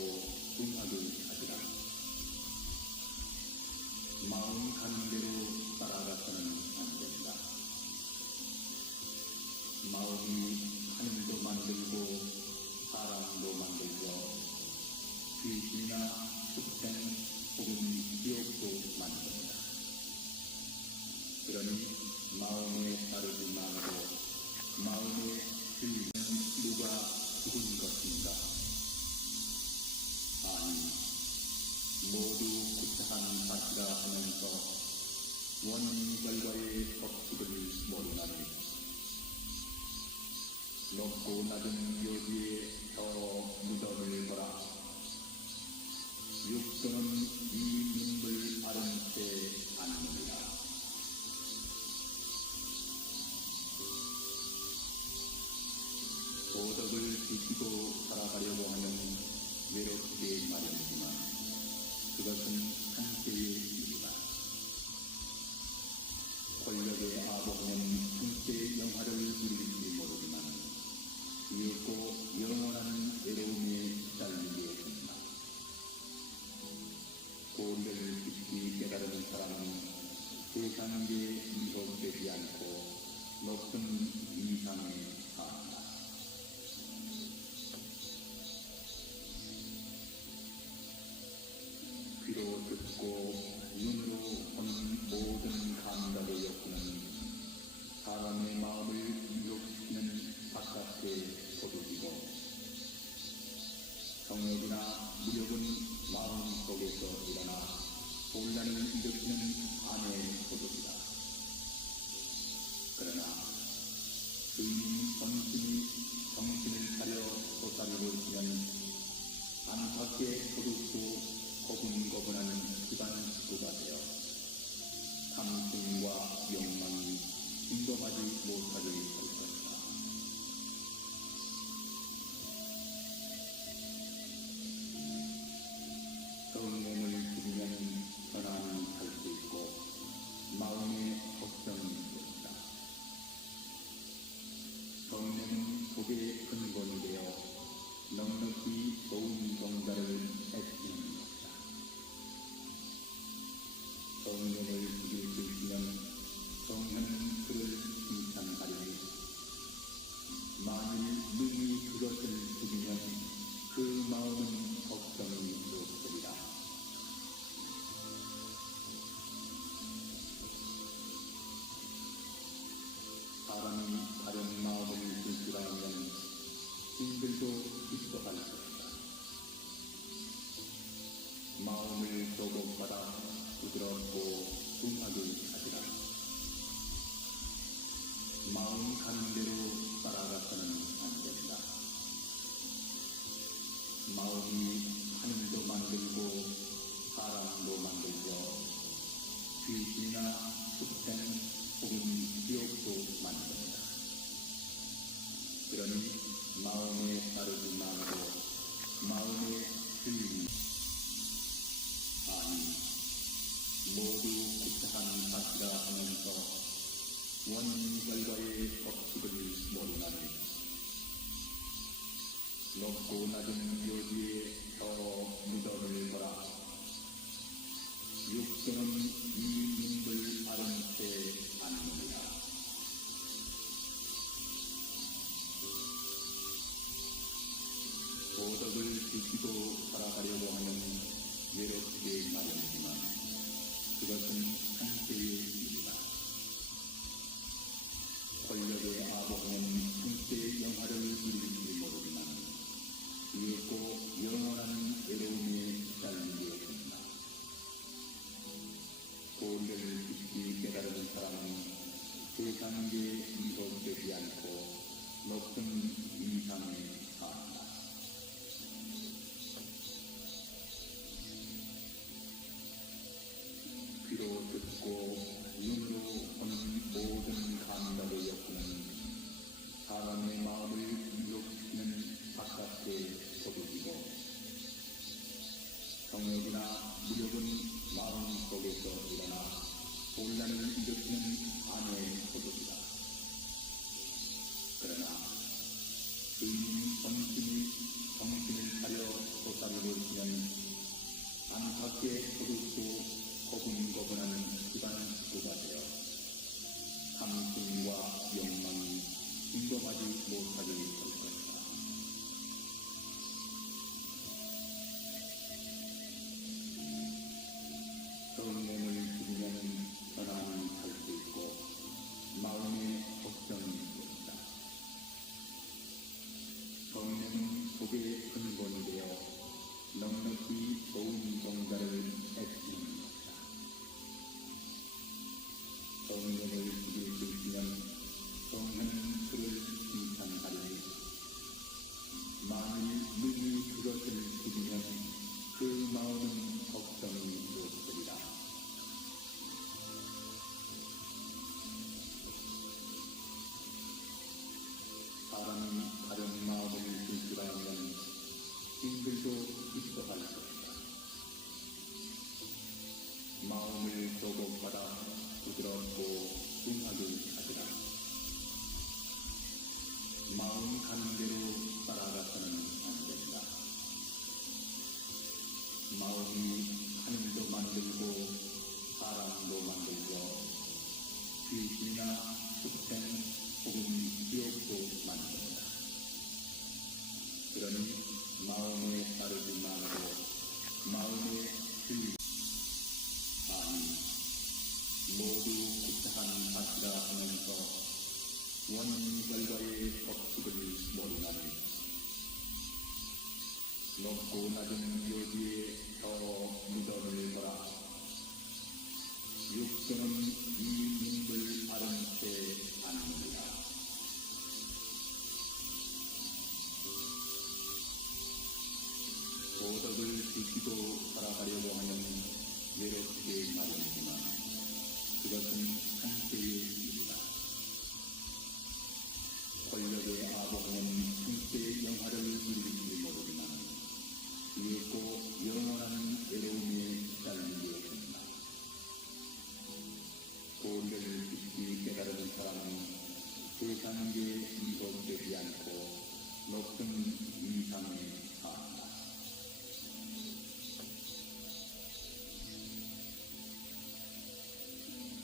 숭하게 하지라. 마음 가는 대로 따라가서는 안 된다. 마음이 하늘도 만들고 사람도 만들고 귀신이나 숲된 혹은 지옥도 만든다. 그러니 마음에 따르지 말고 마음에 들리는 누가 죽은 것인가? 아니 모두 구차한 사시라 하면서 원인 결과의 법칙을 모르나니 높고 낮은 요지에 저 무덤을 보라. 육도는 이 민물 아른 채 않느니라. 도덕을 지키고 살아가려고 하면 외롭게 마련이지만 그것은 한때의 일이다. 권력의 아버지는 한때의 영화를 이룰지 모르지만 이윽고 영원한 외로움에 시달리게 된다. 본래를 깊이 깨달은 사람은 세상에 미혹되지 않고 높은 이상에 산다. 능히 그것을 죽이면 그 마음은 걱정이 없으리라. 사람이 다른 마음을 들으라면 신들도 기뻐할 것이다. 마음을 조곡받아 부드럽고 숭하게 하리라. 마음 가는 대로 따라가서는 안 된다. 마음이 하늘도 만들고 사람도 만들고 귀신이나 숲된 혹은 지옥도 만든다. 그러니 마음에 따르지 말고 마음의 주인이 아니 모두 구차한 것이라 하면서 원인 결과의 법칙을 모르나니 높고 낮은 묘지에 더 무덤을 보라. 육신은 이 님을 아른 채 않느니라. 도덕을 지키고 살아가려고 하면 외롭게 마련이지만 그것은 한때의 일이다. 권력의 아버지는 한때의 영화를 이룰지 모르지만 이윽고 영원한 외로움에 시달리게 된다. 도리를 깊이 깨달은 사람은 세상에 미혹되지 않고 높은 이상에 산다. 귀로 듣고 눈으로 보는 모든 감각의 욕구는 사람의 마음을 유혹시키는 바깥의 소득이고 정욕이나 무력은 마음 속에서 일어나 혼란을 일으키는 안의 소득이다. 그러나 의인 정신을 차려 솟아내고 있으면 안팎의 소득도 고분고분한 집안 식구가 되어 탐심과 욕망이 침범하지 못하게 될 것이다. 성령을 죽이면 편안히 살 수 있고 마음에 걱정이 없다. 성령은 속의 근본이 되어 넉넉히 좋은 공자를 애쓰는 것이다. 성령을 죽일 수 있으면 성령은 그를 칭찬하리니 만일 능히 그것을 죽이면 그 마음은 걱정이 없으리라. 사람이 다른 마음을 들으라면 신들도 기뻐할 것이다. 마음을 조곡받아 부드럽고 숭하게 하리라. 마음 가는 대로 따라가서는 안 된다. 마음이 하늘도 만들고 사람도 만들고 귀신이나 숲된 혹은 지옥도 만든다. 그러니 마음에 따르지 말고 마음의 주인 아니 모두 구차한 것이라 하면서 원인 결과의 법칙을 모르나니 높고 낮은 묘지에 더 무덤을 보라. 육신은 이 님을 아른 채 않느니라. 도덕을 지키고 살아가려고 하면 외롭게 마련이지만 그것은 한때의 일이다. 권력의 아버지는 한때의 영화를 이룰지 모르지만 이윽고 영원한 외로움에 시달리게 된다. 도리를 깊이 깨달은 사람은 세상에 미혹되지 않고 높은 이상에 산다.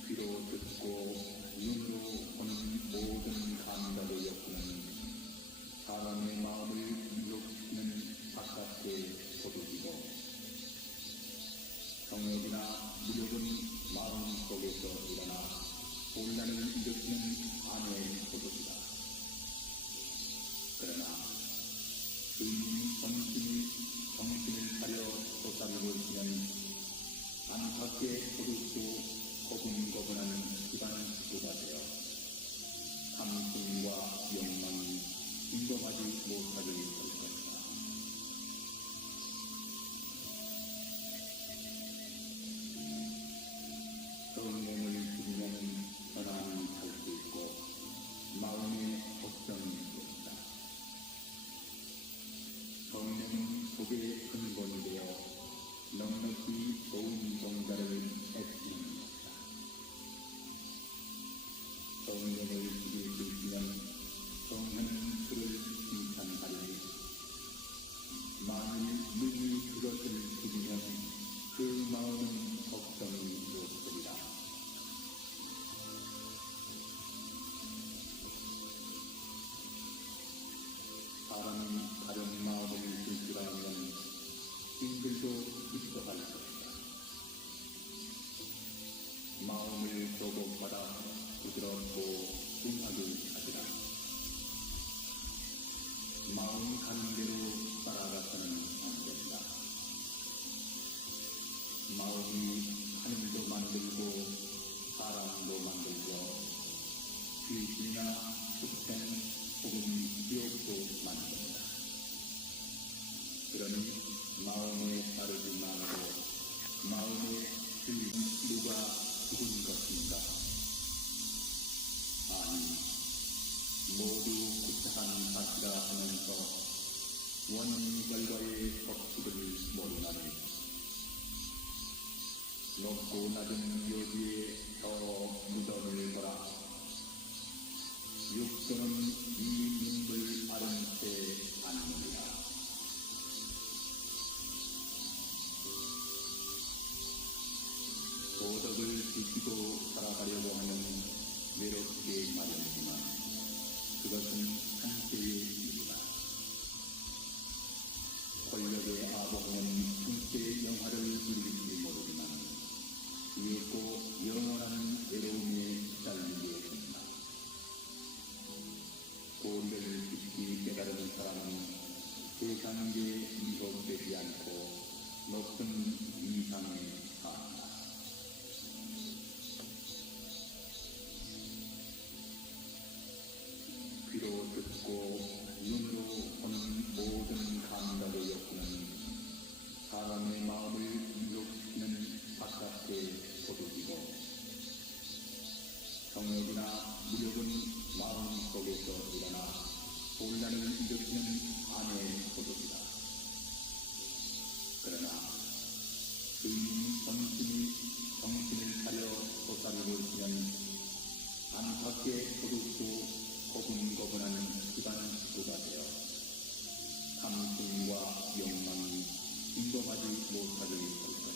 귀로 듣고 눈으로 보는 모든 감각의 욕구는 사람 사람의 마음을 유혹시키는 바깥의 도둑이고 정욕이나 무욕은 마음속에서 일어나 혼란을 일으키는 안의 도둑이다. 그러나 의인 정신이 정신을 차려 쏟아내고 있으면 안팎의 도둑도 고분고분하는 기반 식구가 되어 탐심과 욕망이 인정하지 못하게 될 것이다. 성령을 죽이면 변함이 살 수 있고 마음의 걱정이 있다. 성령은 복의 근본이 되어 넉넉히 좋은 종자를 애쓰는 것이다. 성령을 죽일 수 있으면 성령은 그를 칭찬하리니 만일 능히 그것을 죽이면 그 마음은 걱정이 없으리라. 사람이 다른 마음을 들추라면 징글도 기뻐할 것이다. 마음을 조곡받아 부드럽고 뚱하게 하리라. 마음 가는 대로 따라가서는 안 된다. 마음이 하늘도 만들고 사람도 만들고 귀신이나 숲된 혹은 지옥도 만든다. 그러니 마음에 따르지 말고 마음의 주인 누가 죽은 것인가? 아니 모두 구차한 사시라 하면서 원인 결과의 법칙을 모르나니 높고 낮은 묘지에 저 무덤을 보라. 육도는 이 눈물 아른 채 앉느니라. 도덕을 지키고 살아가려고 하면 외롭게 마련이지만 그것은 한때의 일이다. 권력의 아버지는 한때의 영화를 누릴지 모르지만 깊고 영원한 외로움에 시달리게 된다. 도리를 깊이 깨달은 사람은 세상에 미혹되지 않고 높은 이상에 산다. 귀로 듣고 눈으로 보는 모든 감각의 욕구는 사람의 마음을 유혹시키는 바깥의 도둑이고 정욕이나 무욕은 마음속에서 일어나 혼란을 일으키는 안의 도둑이다. 그러나 의인 본심이 정신을 차려 쏟아내고 있으면 안팎의 도둑도 고분고분하는 기반 식구가 되어 탐심과 욕망이 인정하지 못하게 될 것이다.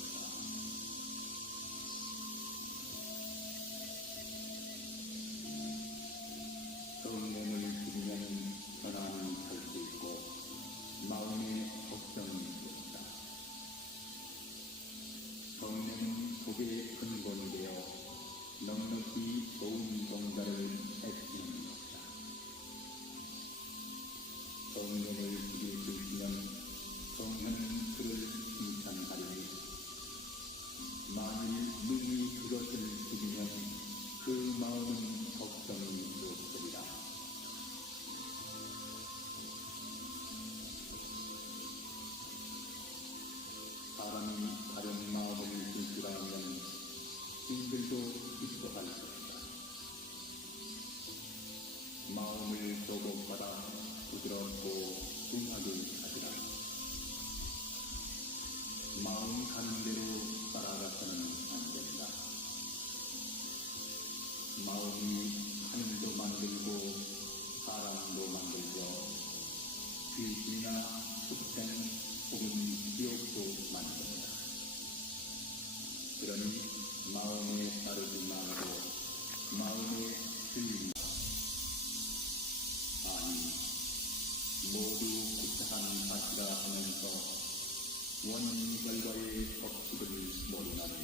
성령을 죽이면 변함이 살 수 있고 마음의 걱정이 있다. 성령은 복의 근본이 되어 넉넉히 좋은 종자를 애쓰는 것이다. 성령을 죽일 수 있으면 성령은 그를 칭찬하리니 만일 능히 그것을 죽이면 그 마음은 걱정이 없으리라. 사람이 다른 마음을 들추라면 징글도 기뻐할 것이다. 마음을 조곡받아 부드럽고 뚱하게 하리라. 마음 가는 대로 따라가서는 안 된다. 마음이 하늘도 만들고 사람도 만들고 귀신이나 숲된 혹은 지옥도 만든다. 그러니 마음에 따르지 말고 마음의 주인 아니 모두 구차한 사시라 하면서 원인 결과의 법칙을 모르나니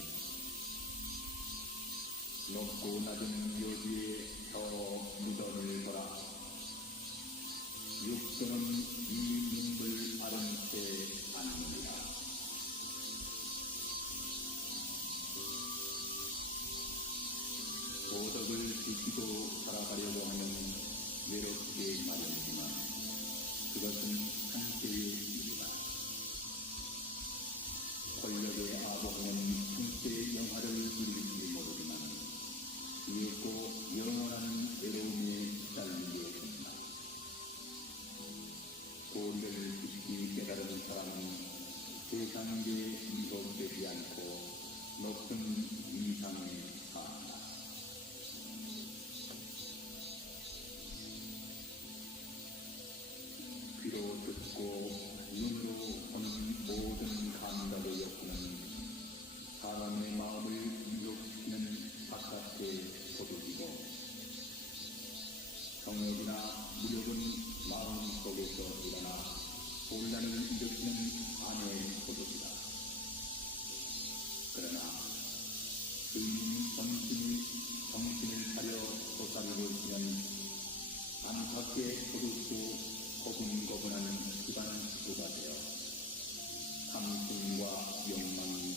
높고 낮은 묘지에 저 무덤을 보라. 육도는 이 눈물 아른 채 앉느니라. 도덕을 지키고 살아가려고 하면 외롭게 마련이지만 그것은 한때의 일이다. 권력에 아보하면 한때의 영화를 누릴지 모르지만 이윽고 영원한 외로움에 시달리게 된다. 도리를 깊이 깨달은 사람은 세상에 미혹되지 않고 높은 이상에 산다. 귀로 듣고 눈으로 보는 모든 감각의 욕구는 사람의 마음을 유혹시키는 바깥의 도둑이고 정욕이나 무력은 마음속에서 일어나 혼란을 일으키는 안의 도둑이다. 그러나 주인 본심이 정신을 차려 솟아내고 있으면 안팎의 도둑도 고분고분하는 집안 식구가 되어 탐심과 욕망이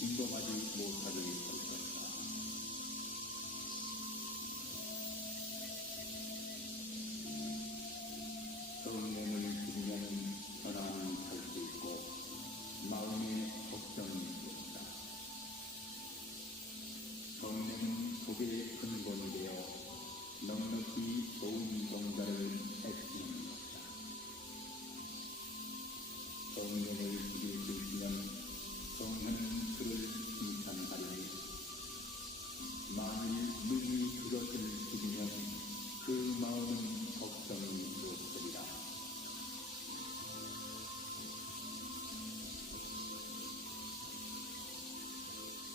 인범하지 못하게 될 것이다. 성령을 죽이면 전환이 살 수 있고 마음의 걱정이 있다. 성령은 속의 근본이 되어 넉넉히 좋은 동자를 애쓰는 것이다. 성령을 죽일 수 있으면 성령은 그를 칭찬하리니 만일 능히 그것을 죽이면 그 마음은 걱정이 무엇이리라.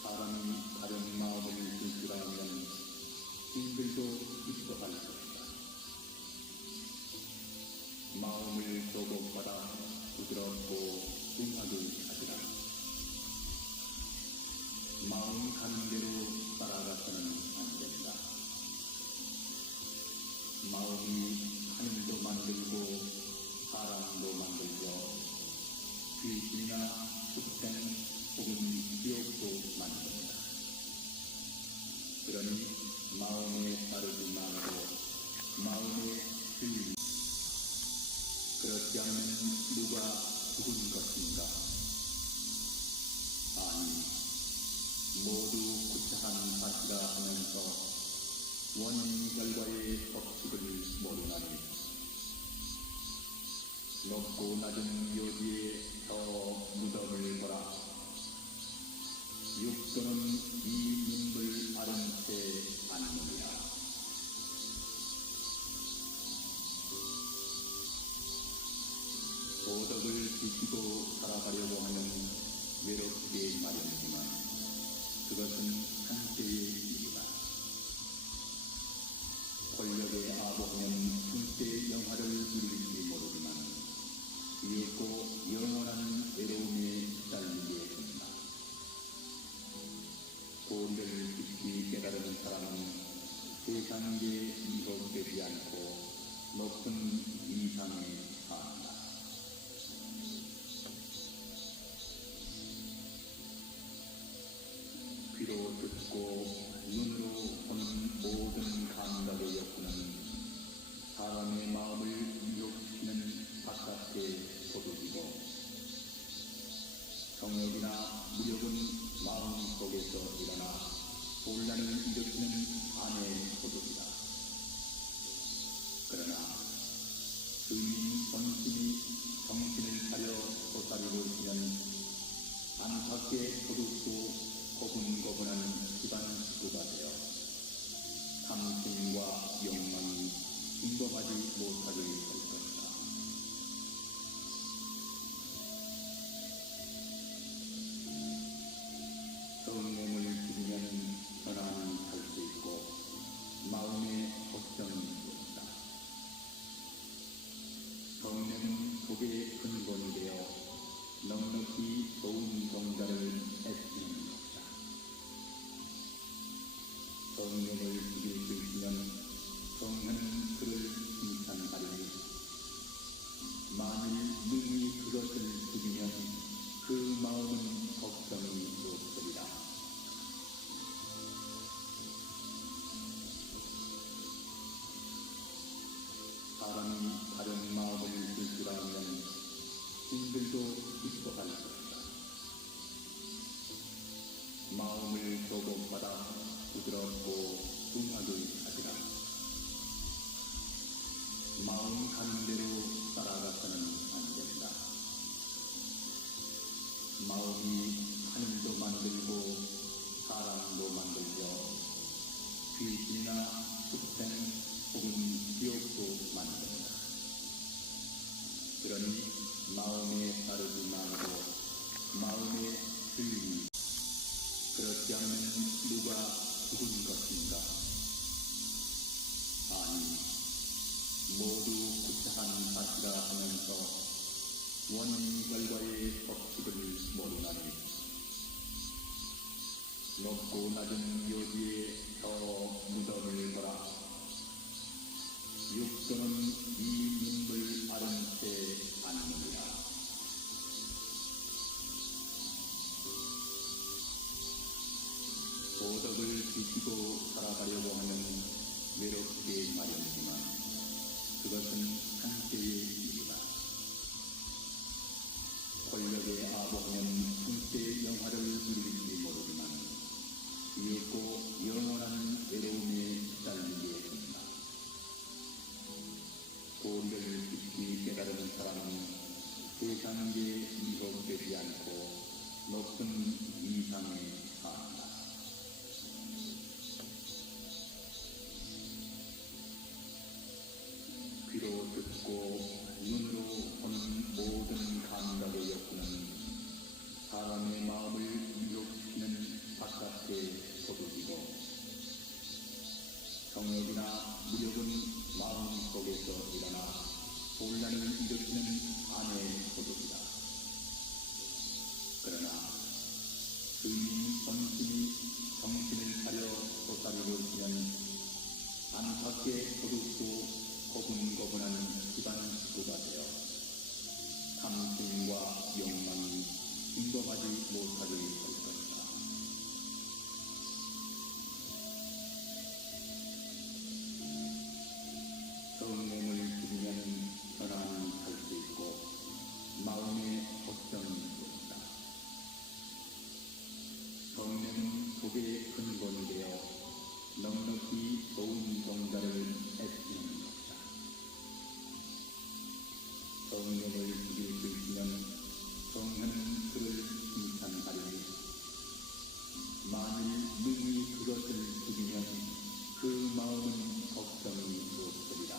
사람이 다른 마음을 불출하면 신들도 기뻐할 것이다. 마음을 조곡받아 부드럽고 숭하게 하지라. 마음 가는 대로 따라가서는 안 된다. 마음이 하늘도 만들고 사람도 만들고 귀신이나 축생 혹은 지옥도 만든다. 그러니 마음에 따르지 말고 마음의 주인. 그렇지 않으면 누가 죽은 것인가? 아니, 모두 구차한 사시라 하면서 원인 결과의 법칙을 모르나니 높고 낮은 묘지에 저 무덤을 보라. 육도는 이 눈물 아른 채 앉느니라. 도덕을 지키고 살아가려고 하면 외롭게 마련이지만 그것은 한때의 일이다. 권력에 아보하면 한때의 영화를 누릴지 모르지만 이윽고 영원한 외로움에 시달리게 된다. 도리를 깊이 깨달은 사람은 세상에 미혹되지 않고 높은 이상에 산다. 귀로 듣고 눈으로 보는 모든 감각의 욕구는 사람의 마음을 유혹시키는 바깥의 도둑이고 정욕이나 무력은 마음속에서 일어나 혼란을 일으키는 안의 도둑이다. 그러나 주인 복의 근본이 되어 넉넉히 좋은 종자를 애쓰는 것이다. 성령을 죽일 수 있으면 성령은 그를 칭찬하리니 만일 능히 그것을 죽이면 그 마음은 걱정이 없으리라. 사람이 다른 마음을 들으라면 신들도 기뻐할 것이다. 마음을 조곡받아 부드럽고 둥하게 하리라. 마음 가는 대로 따라가서는 안 된다. 마음이 하늘도 만들고 사람도 만들며 귀신이나 숙생 혹은 지옥도 만든다. 그러니 마음에 따르지 말고 마음에 들리. 그렇지 않으면 누가 죽은 것인가? 아니, 모두 구차한 사시라 하면서 원인 결과의 법칙을 모르나니 높고 낮은 묘지에 저 무덤을 보라. 육도는 이 눈물 아른 채 앉느니라. 도덕을 지키고 살아가려고 하면 외롭게 마련이지만 그것은 한때의 일이다. 권력에 아보하면 한때의 영화를 누릴지 모르지만 이윽고 영원한 외로움에 시달리게 된다. 도리를 깊이 깨달은 사람은 세상에 미혹되지 않고 높은 이상에 산다. 귀로 듣고 눈으로 보는 모든 감각의 욕구는 사람의 마음을 유혹시키는 바깥의 도둑이고 정욕이나 무력은 마음속에서 일어나 혼란을 일으키는 안의 도둑이다. 그러나 주인 본심이 정신을 차려 도사리고 있으면 안팎의 도둑도 고분고분한 집안 식구가 되어 탐심과 욕망이 인도하지 못하게 될 것이다. 성령을 죽이면 전환이 갈 수 있고 마음의 걱정이 있다. 성령은 복의 근본이 되어 넉넉히 좋은 종자를 애쓰는 것이다. 성령을 죽일 수 있으면 성령은 그를 칭찬하리니 만일 능히 그것을 죽이면 그 마음은 걱정이 없으리라.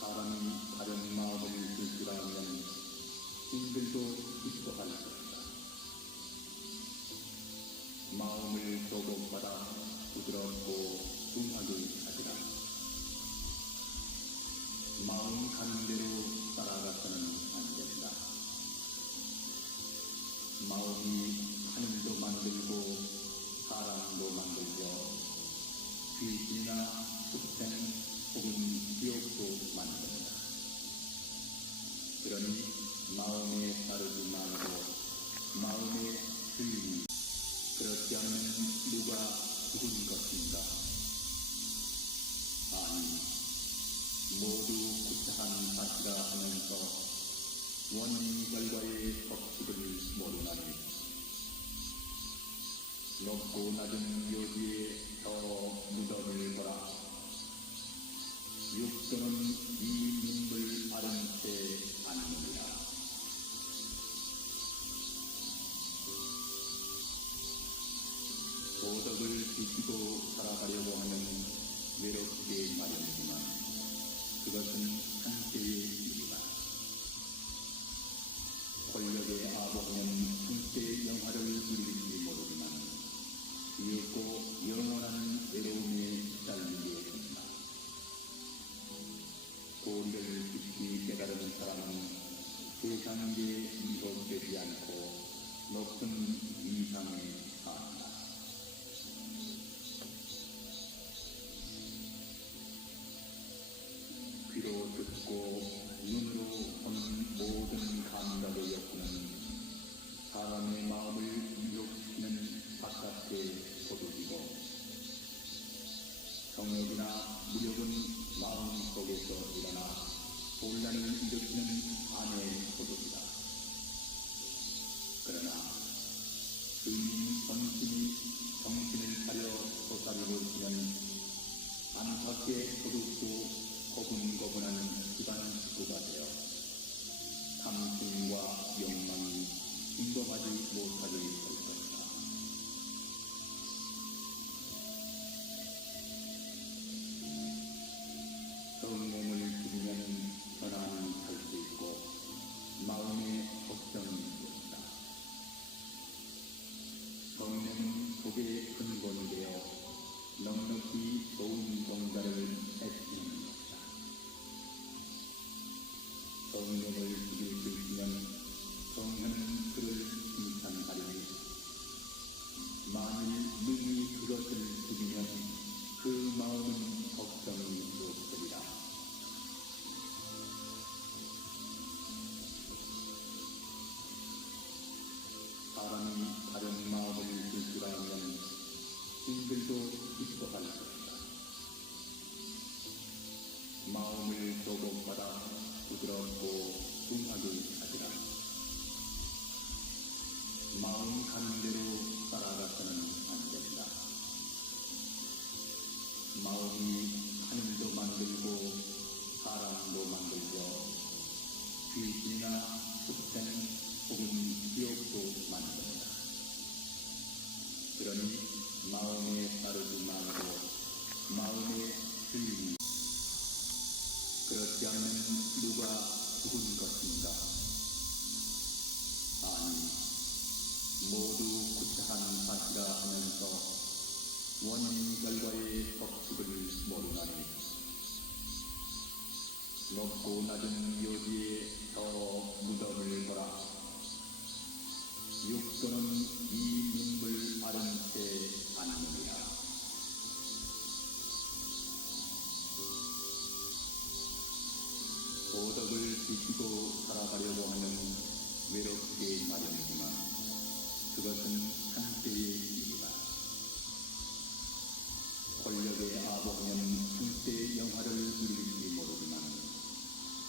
사람이 다른 마음을 들으라면 신들도 기뻐할 것이다. 마음을 조곡받아 부드럽고 둥하게 하리라. 마음 가는 대로 따라가서는 안 된다. 마음이 하늘도 만들고 사람도 만들며 귀신이나 숙생 혹은 지옥도 만든다. 그러니 마음에 따르지 말고 마음에 들리. 그렇지 않으면 누가 죽은 것인가? 아니, 모두 구차한 사시라 하면서 원인 결과의 법칙을 모르나니 높고 낮은 묘지에 저 무덤을 보라. 육도는 이 눈물 아른 채 앉느니라. 도덕을 지키고 살아가려고 하면 외롭게 마련이지만 그것은 한때의 일이다. 권력에 아보하면 한때의 영화를 누릴지 모르지만 이윽고 영원한 외로움에 세상에 미혹되지 않고 높은 이상에 산다. 귀로 듣고 눈으로 보는 모든 감각의 욕구는 사람의 마음을 미혹시키는 바깥의 도둑이고 정욕이나 무력은 마음속에서 일어나 혼란을 일으키는 안의 도둑이다. 그러나 주인 본심이 정신을 차려 솟아리고 있으면 안팎의 도둑도 고분고분한 집안 식구가 되어 탐심과 욕망이 침범하지 못하게 될 것이다. 성령을 죽이면 전환이 할 수 있고 마음의 걱정이 있다. 성령은 독의 근본이 되어 넉넉히 좋은 종자를 애쓰는 것이다. 성령을 죽일 수 있으면 성령은 그를 칭찬하리니 만일 능히 그것을 죽이면 그 마음은 걱정이 없으리라. 사람이 다른 마음을 불출하면 신들도 기뻐할 것이다. 마음을 조곡받아 부드럽고 둔하게 하지라. 마음 가는 대로 따라가서는 안 된다. 마음이 하늘도 만들고 사람도 만들고 귀신이나 숙생 혹은 지옥도 만든다. 그러니 마음에 따르지 말고 마음의 주인이 그렇지 않으면 누가 죽은 것인가? 아니, 모두 구차한 사시라 하면서 원인 결과의 법칙을 모르나니 높고 낮은 묘지에 더 무덤을 보라. 육도는 이 눈물 아른 채 앉느니라. 도덕을 지키고 살아가려고 하면 외롭게 마련이지만 그것은 한때의 일이다. 권력에 아보하면 한때 영화를 누릴지 모르지만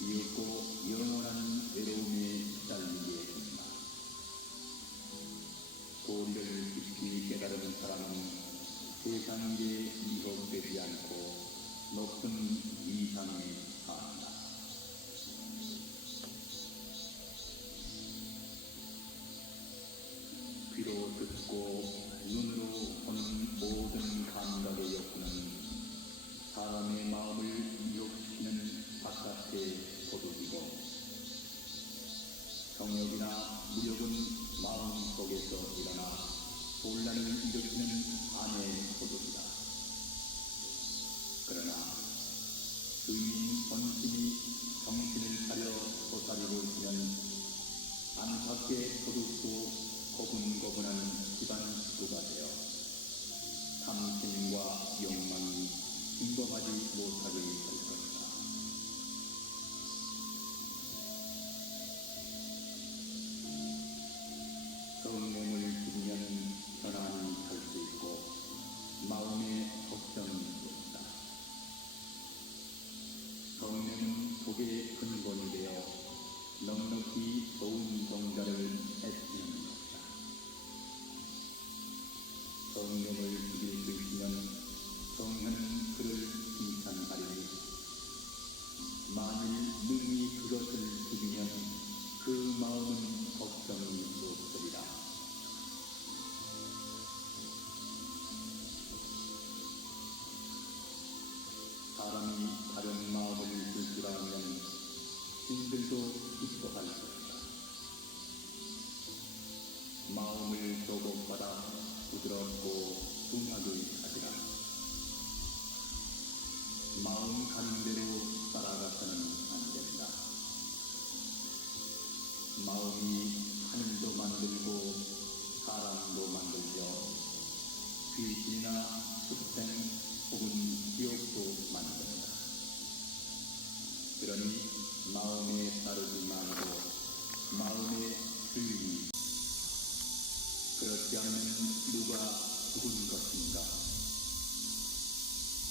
이윽고 영원한 외로움에 시달리게 된다. 도리를 깊이 깨달은 사람은 세상 일에 미혹되지 않고 높은 이상에 산다. 귀로 듣고 눈으로 보는 모든 감각의 욕구는 사람의 마음을 미혹시키는 바깥의 도둑이고 정욕이나 무력은 마음속에서 일어나 혼란을 일으키는 안의 도둑이다. 그러나 주인 본심이 정신을 차려 솟아리고 있으면 안팎의 도둑도 고분고분한 집안 식구가 되어 탐심과 욕망이 침범하지 못하게 될 것이다. 성령을 죽이면 전환이 할 수 있고 마음의 걱정이 있다. 성령은 독의 근본이 되어 넉넉히 좋은 종자를 애쓰는 것이다. 성령을 죽일 수 있으면 성령은 그를 칭찬하리니 만일 능히 그것을 죽이면 그 마음은 걱정이 없으리라. 사람이 다른 마음을 불출하면 신들도 기뻐할 것이다. 마음을 조곡받아 부드럽고 둔하게 하지라. 마음 가는 대로 따라가서는 안 된다. 마음이 하늘도 만들고 사람도 만들며 귀신이나 습생 혹은 지옥도 만든다. 그러니 마음에 따르지 말고 마음의 주인이 그렇지 않으면 누가 죽은 것인가?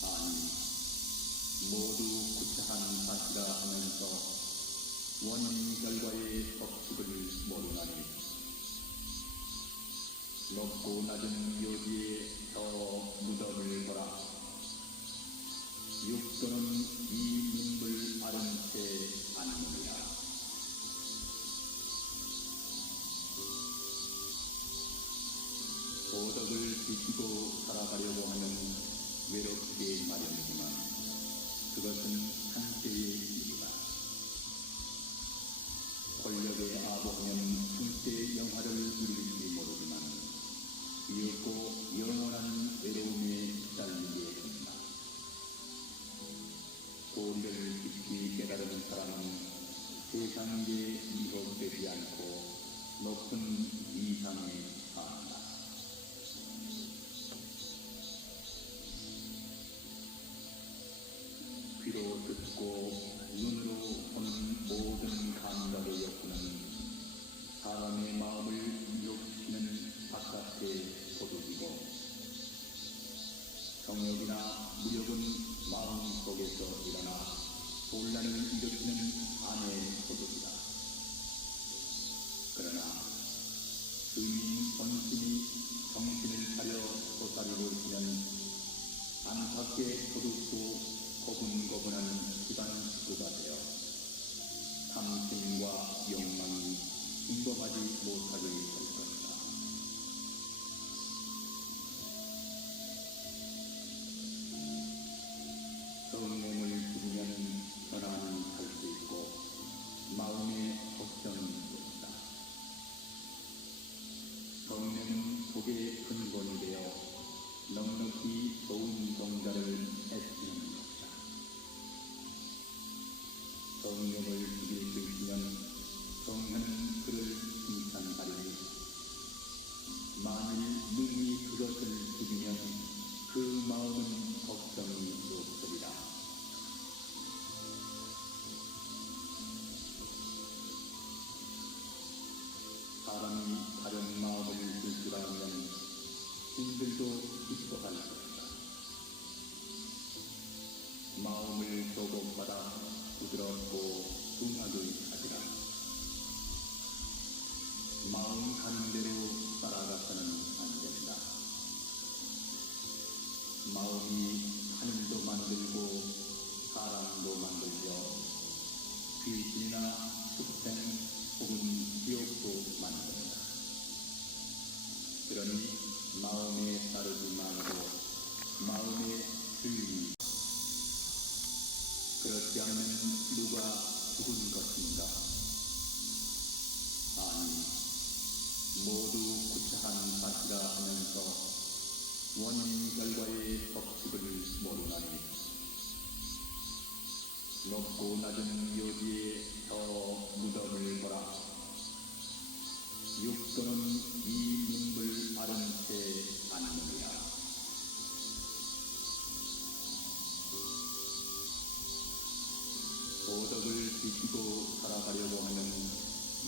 아니, 모두 구차한 사시라 하면서 원인 결과의 법칙을 모르나니 높고 낮은 묘지에 저 무덤을 보라. 육도는 이 민물 아른 채 앉느니라. 도덕을 지키고 살아가려고 하면 외롭게 마련이지만 그것은 한때의 일이다. 권력에 아보하면 한때 영화를 누릴지 모르지만 이윽고 영원한 외로움에 시달리게 된다. 도리를 깊이 깨달은 사람은 세상에 미혹되지 않고 높은 이상에 산다. 귀로 듣고 눈으로 보는 모든 감각의 욕구는 사람의 마음을 유혹시키는 바깥의 도둑이고 정욕이나 무력은 마음 속에서 일어나 혼란을 일으키는 안의 도둑이다. 그러나 주인 본심이 정신을 차려 솟아리고 있으면 안팎의 도둑도 고분고분한 기반 식구가 되어 탐심과 욕망이 침범하지 못하게 될 것이다. 성령을 부리면 전환이 갈 수 있고 마음의 걱정이 있다. 성령은 복의 근본이 되어 넉넉히 좋은 종자를 애쓰는 것이다. 성령을 죽일 수 있으면 성령은 그를 칭찬하리니 만일 능히 그것을 죽이면 그 마음은 걱정이 없으리라. 사람이 다른 마음을 줄 줄 알면 신들도 기뻐할 것이다. 마음을 조곡받아 부드럽고 숭하게 하리라. 마음 가는 대로 따라가서는 안 된다. 마음이 하늘도 만들고 사람도 만들며 귀신이나 습생 혹은 지옥도 만든다. 그러니 마음에 따르지 말고 마음의 주인이 그렇지 않으면 누가 죽은 것인가? 아니, 모두 구차한 사시라 하면서 원인 결과의 법칙을 모르나니 높고 낮은 묘지에 저 무덤을 보라. 육도는 이 민물 아른 채 앉느니라. 도덕을 지키고 살아가려고 하면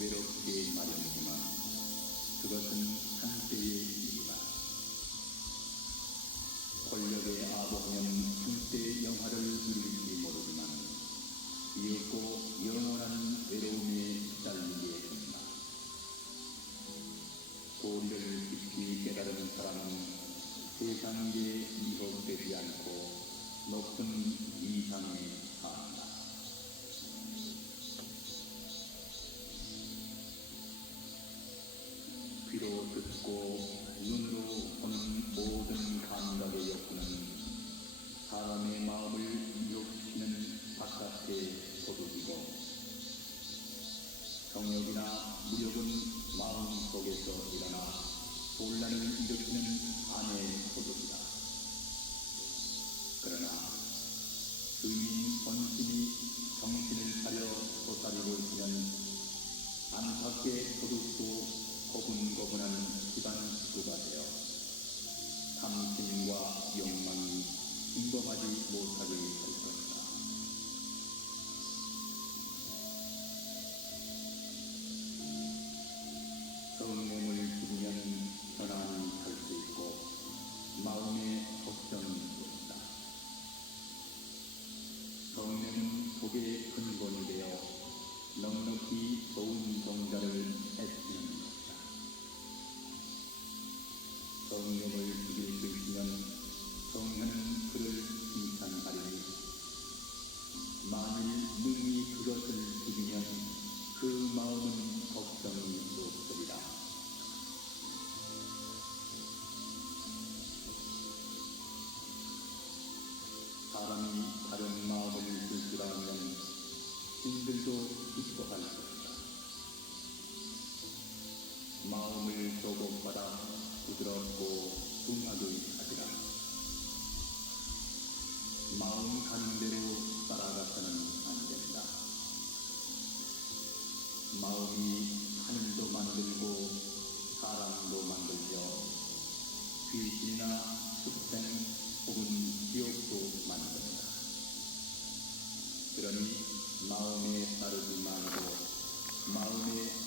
외롭게 마련이지만 그것은 한때의 일이다. 권력에 아보하면 한때 영화를 누릴지 모르지만 이윽고 영원한 외로움에 시달리게 된다. 도리를 깊이 깨달은 사람은 세상에 미혹되지 않고 높은 이상에 산다. 귀로 듣고 눈으로 보는 모든 감각의 욕구는 사람의 마음을 유혹시키는 바깥의 도둑이고 정욕이나 무력은 마음 속에서 일어나 혼란을 일으키는 안의 도둑이다. 그러나 주인 본심이 정신을 차려 솟아리고 있으면 안팎의 못하게 할 것이다. 성령을 죽이면 편안히 살 수 있고 마음의 걱정이 없다. 성령은 복의 근본이 되어 넉넉히 좋은 종자를 애쓰는 것이다. 성령을 죽일 수 있으면 성령은 그를 칭찬하리니 만일 능히 그것을 죽이면 그 마음은 걱정이 없으리라. 사람이 다른 마음을 줄 줄 알면 신들도 기뻐할 것이다. 마음을 조곡받아 부드럽고 숭하게 하리라. 마음 가는 대로 따라가서는 안 된다. 마음이 하늘도 만들고 사람도 만들며 귀신이나 숙생 혹은 지옥도 만든다. 그러니 마음에 따르지 말고 마음에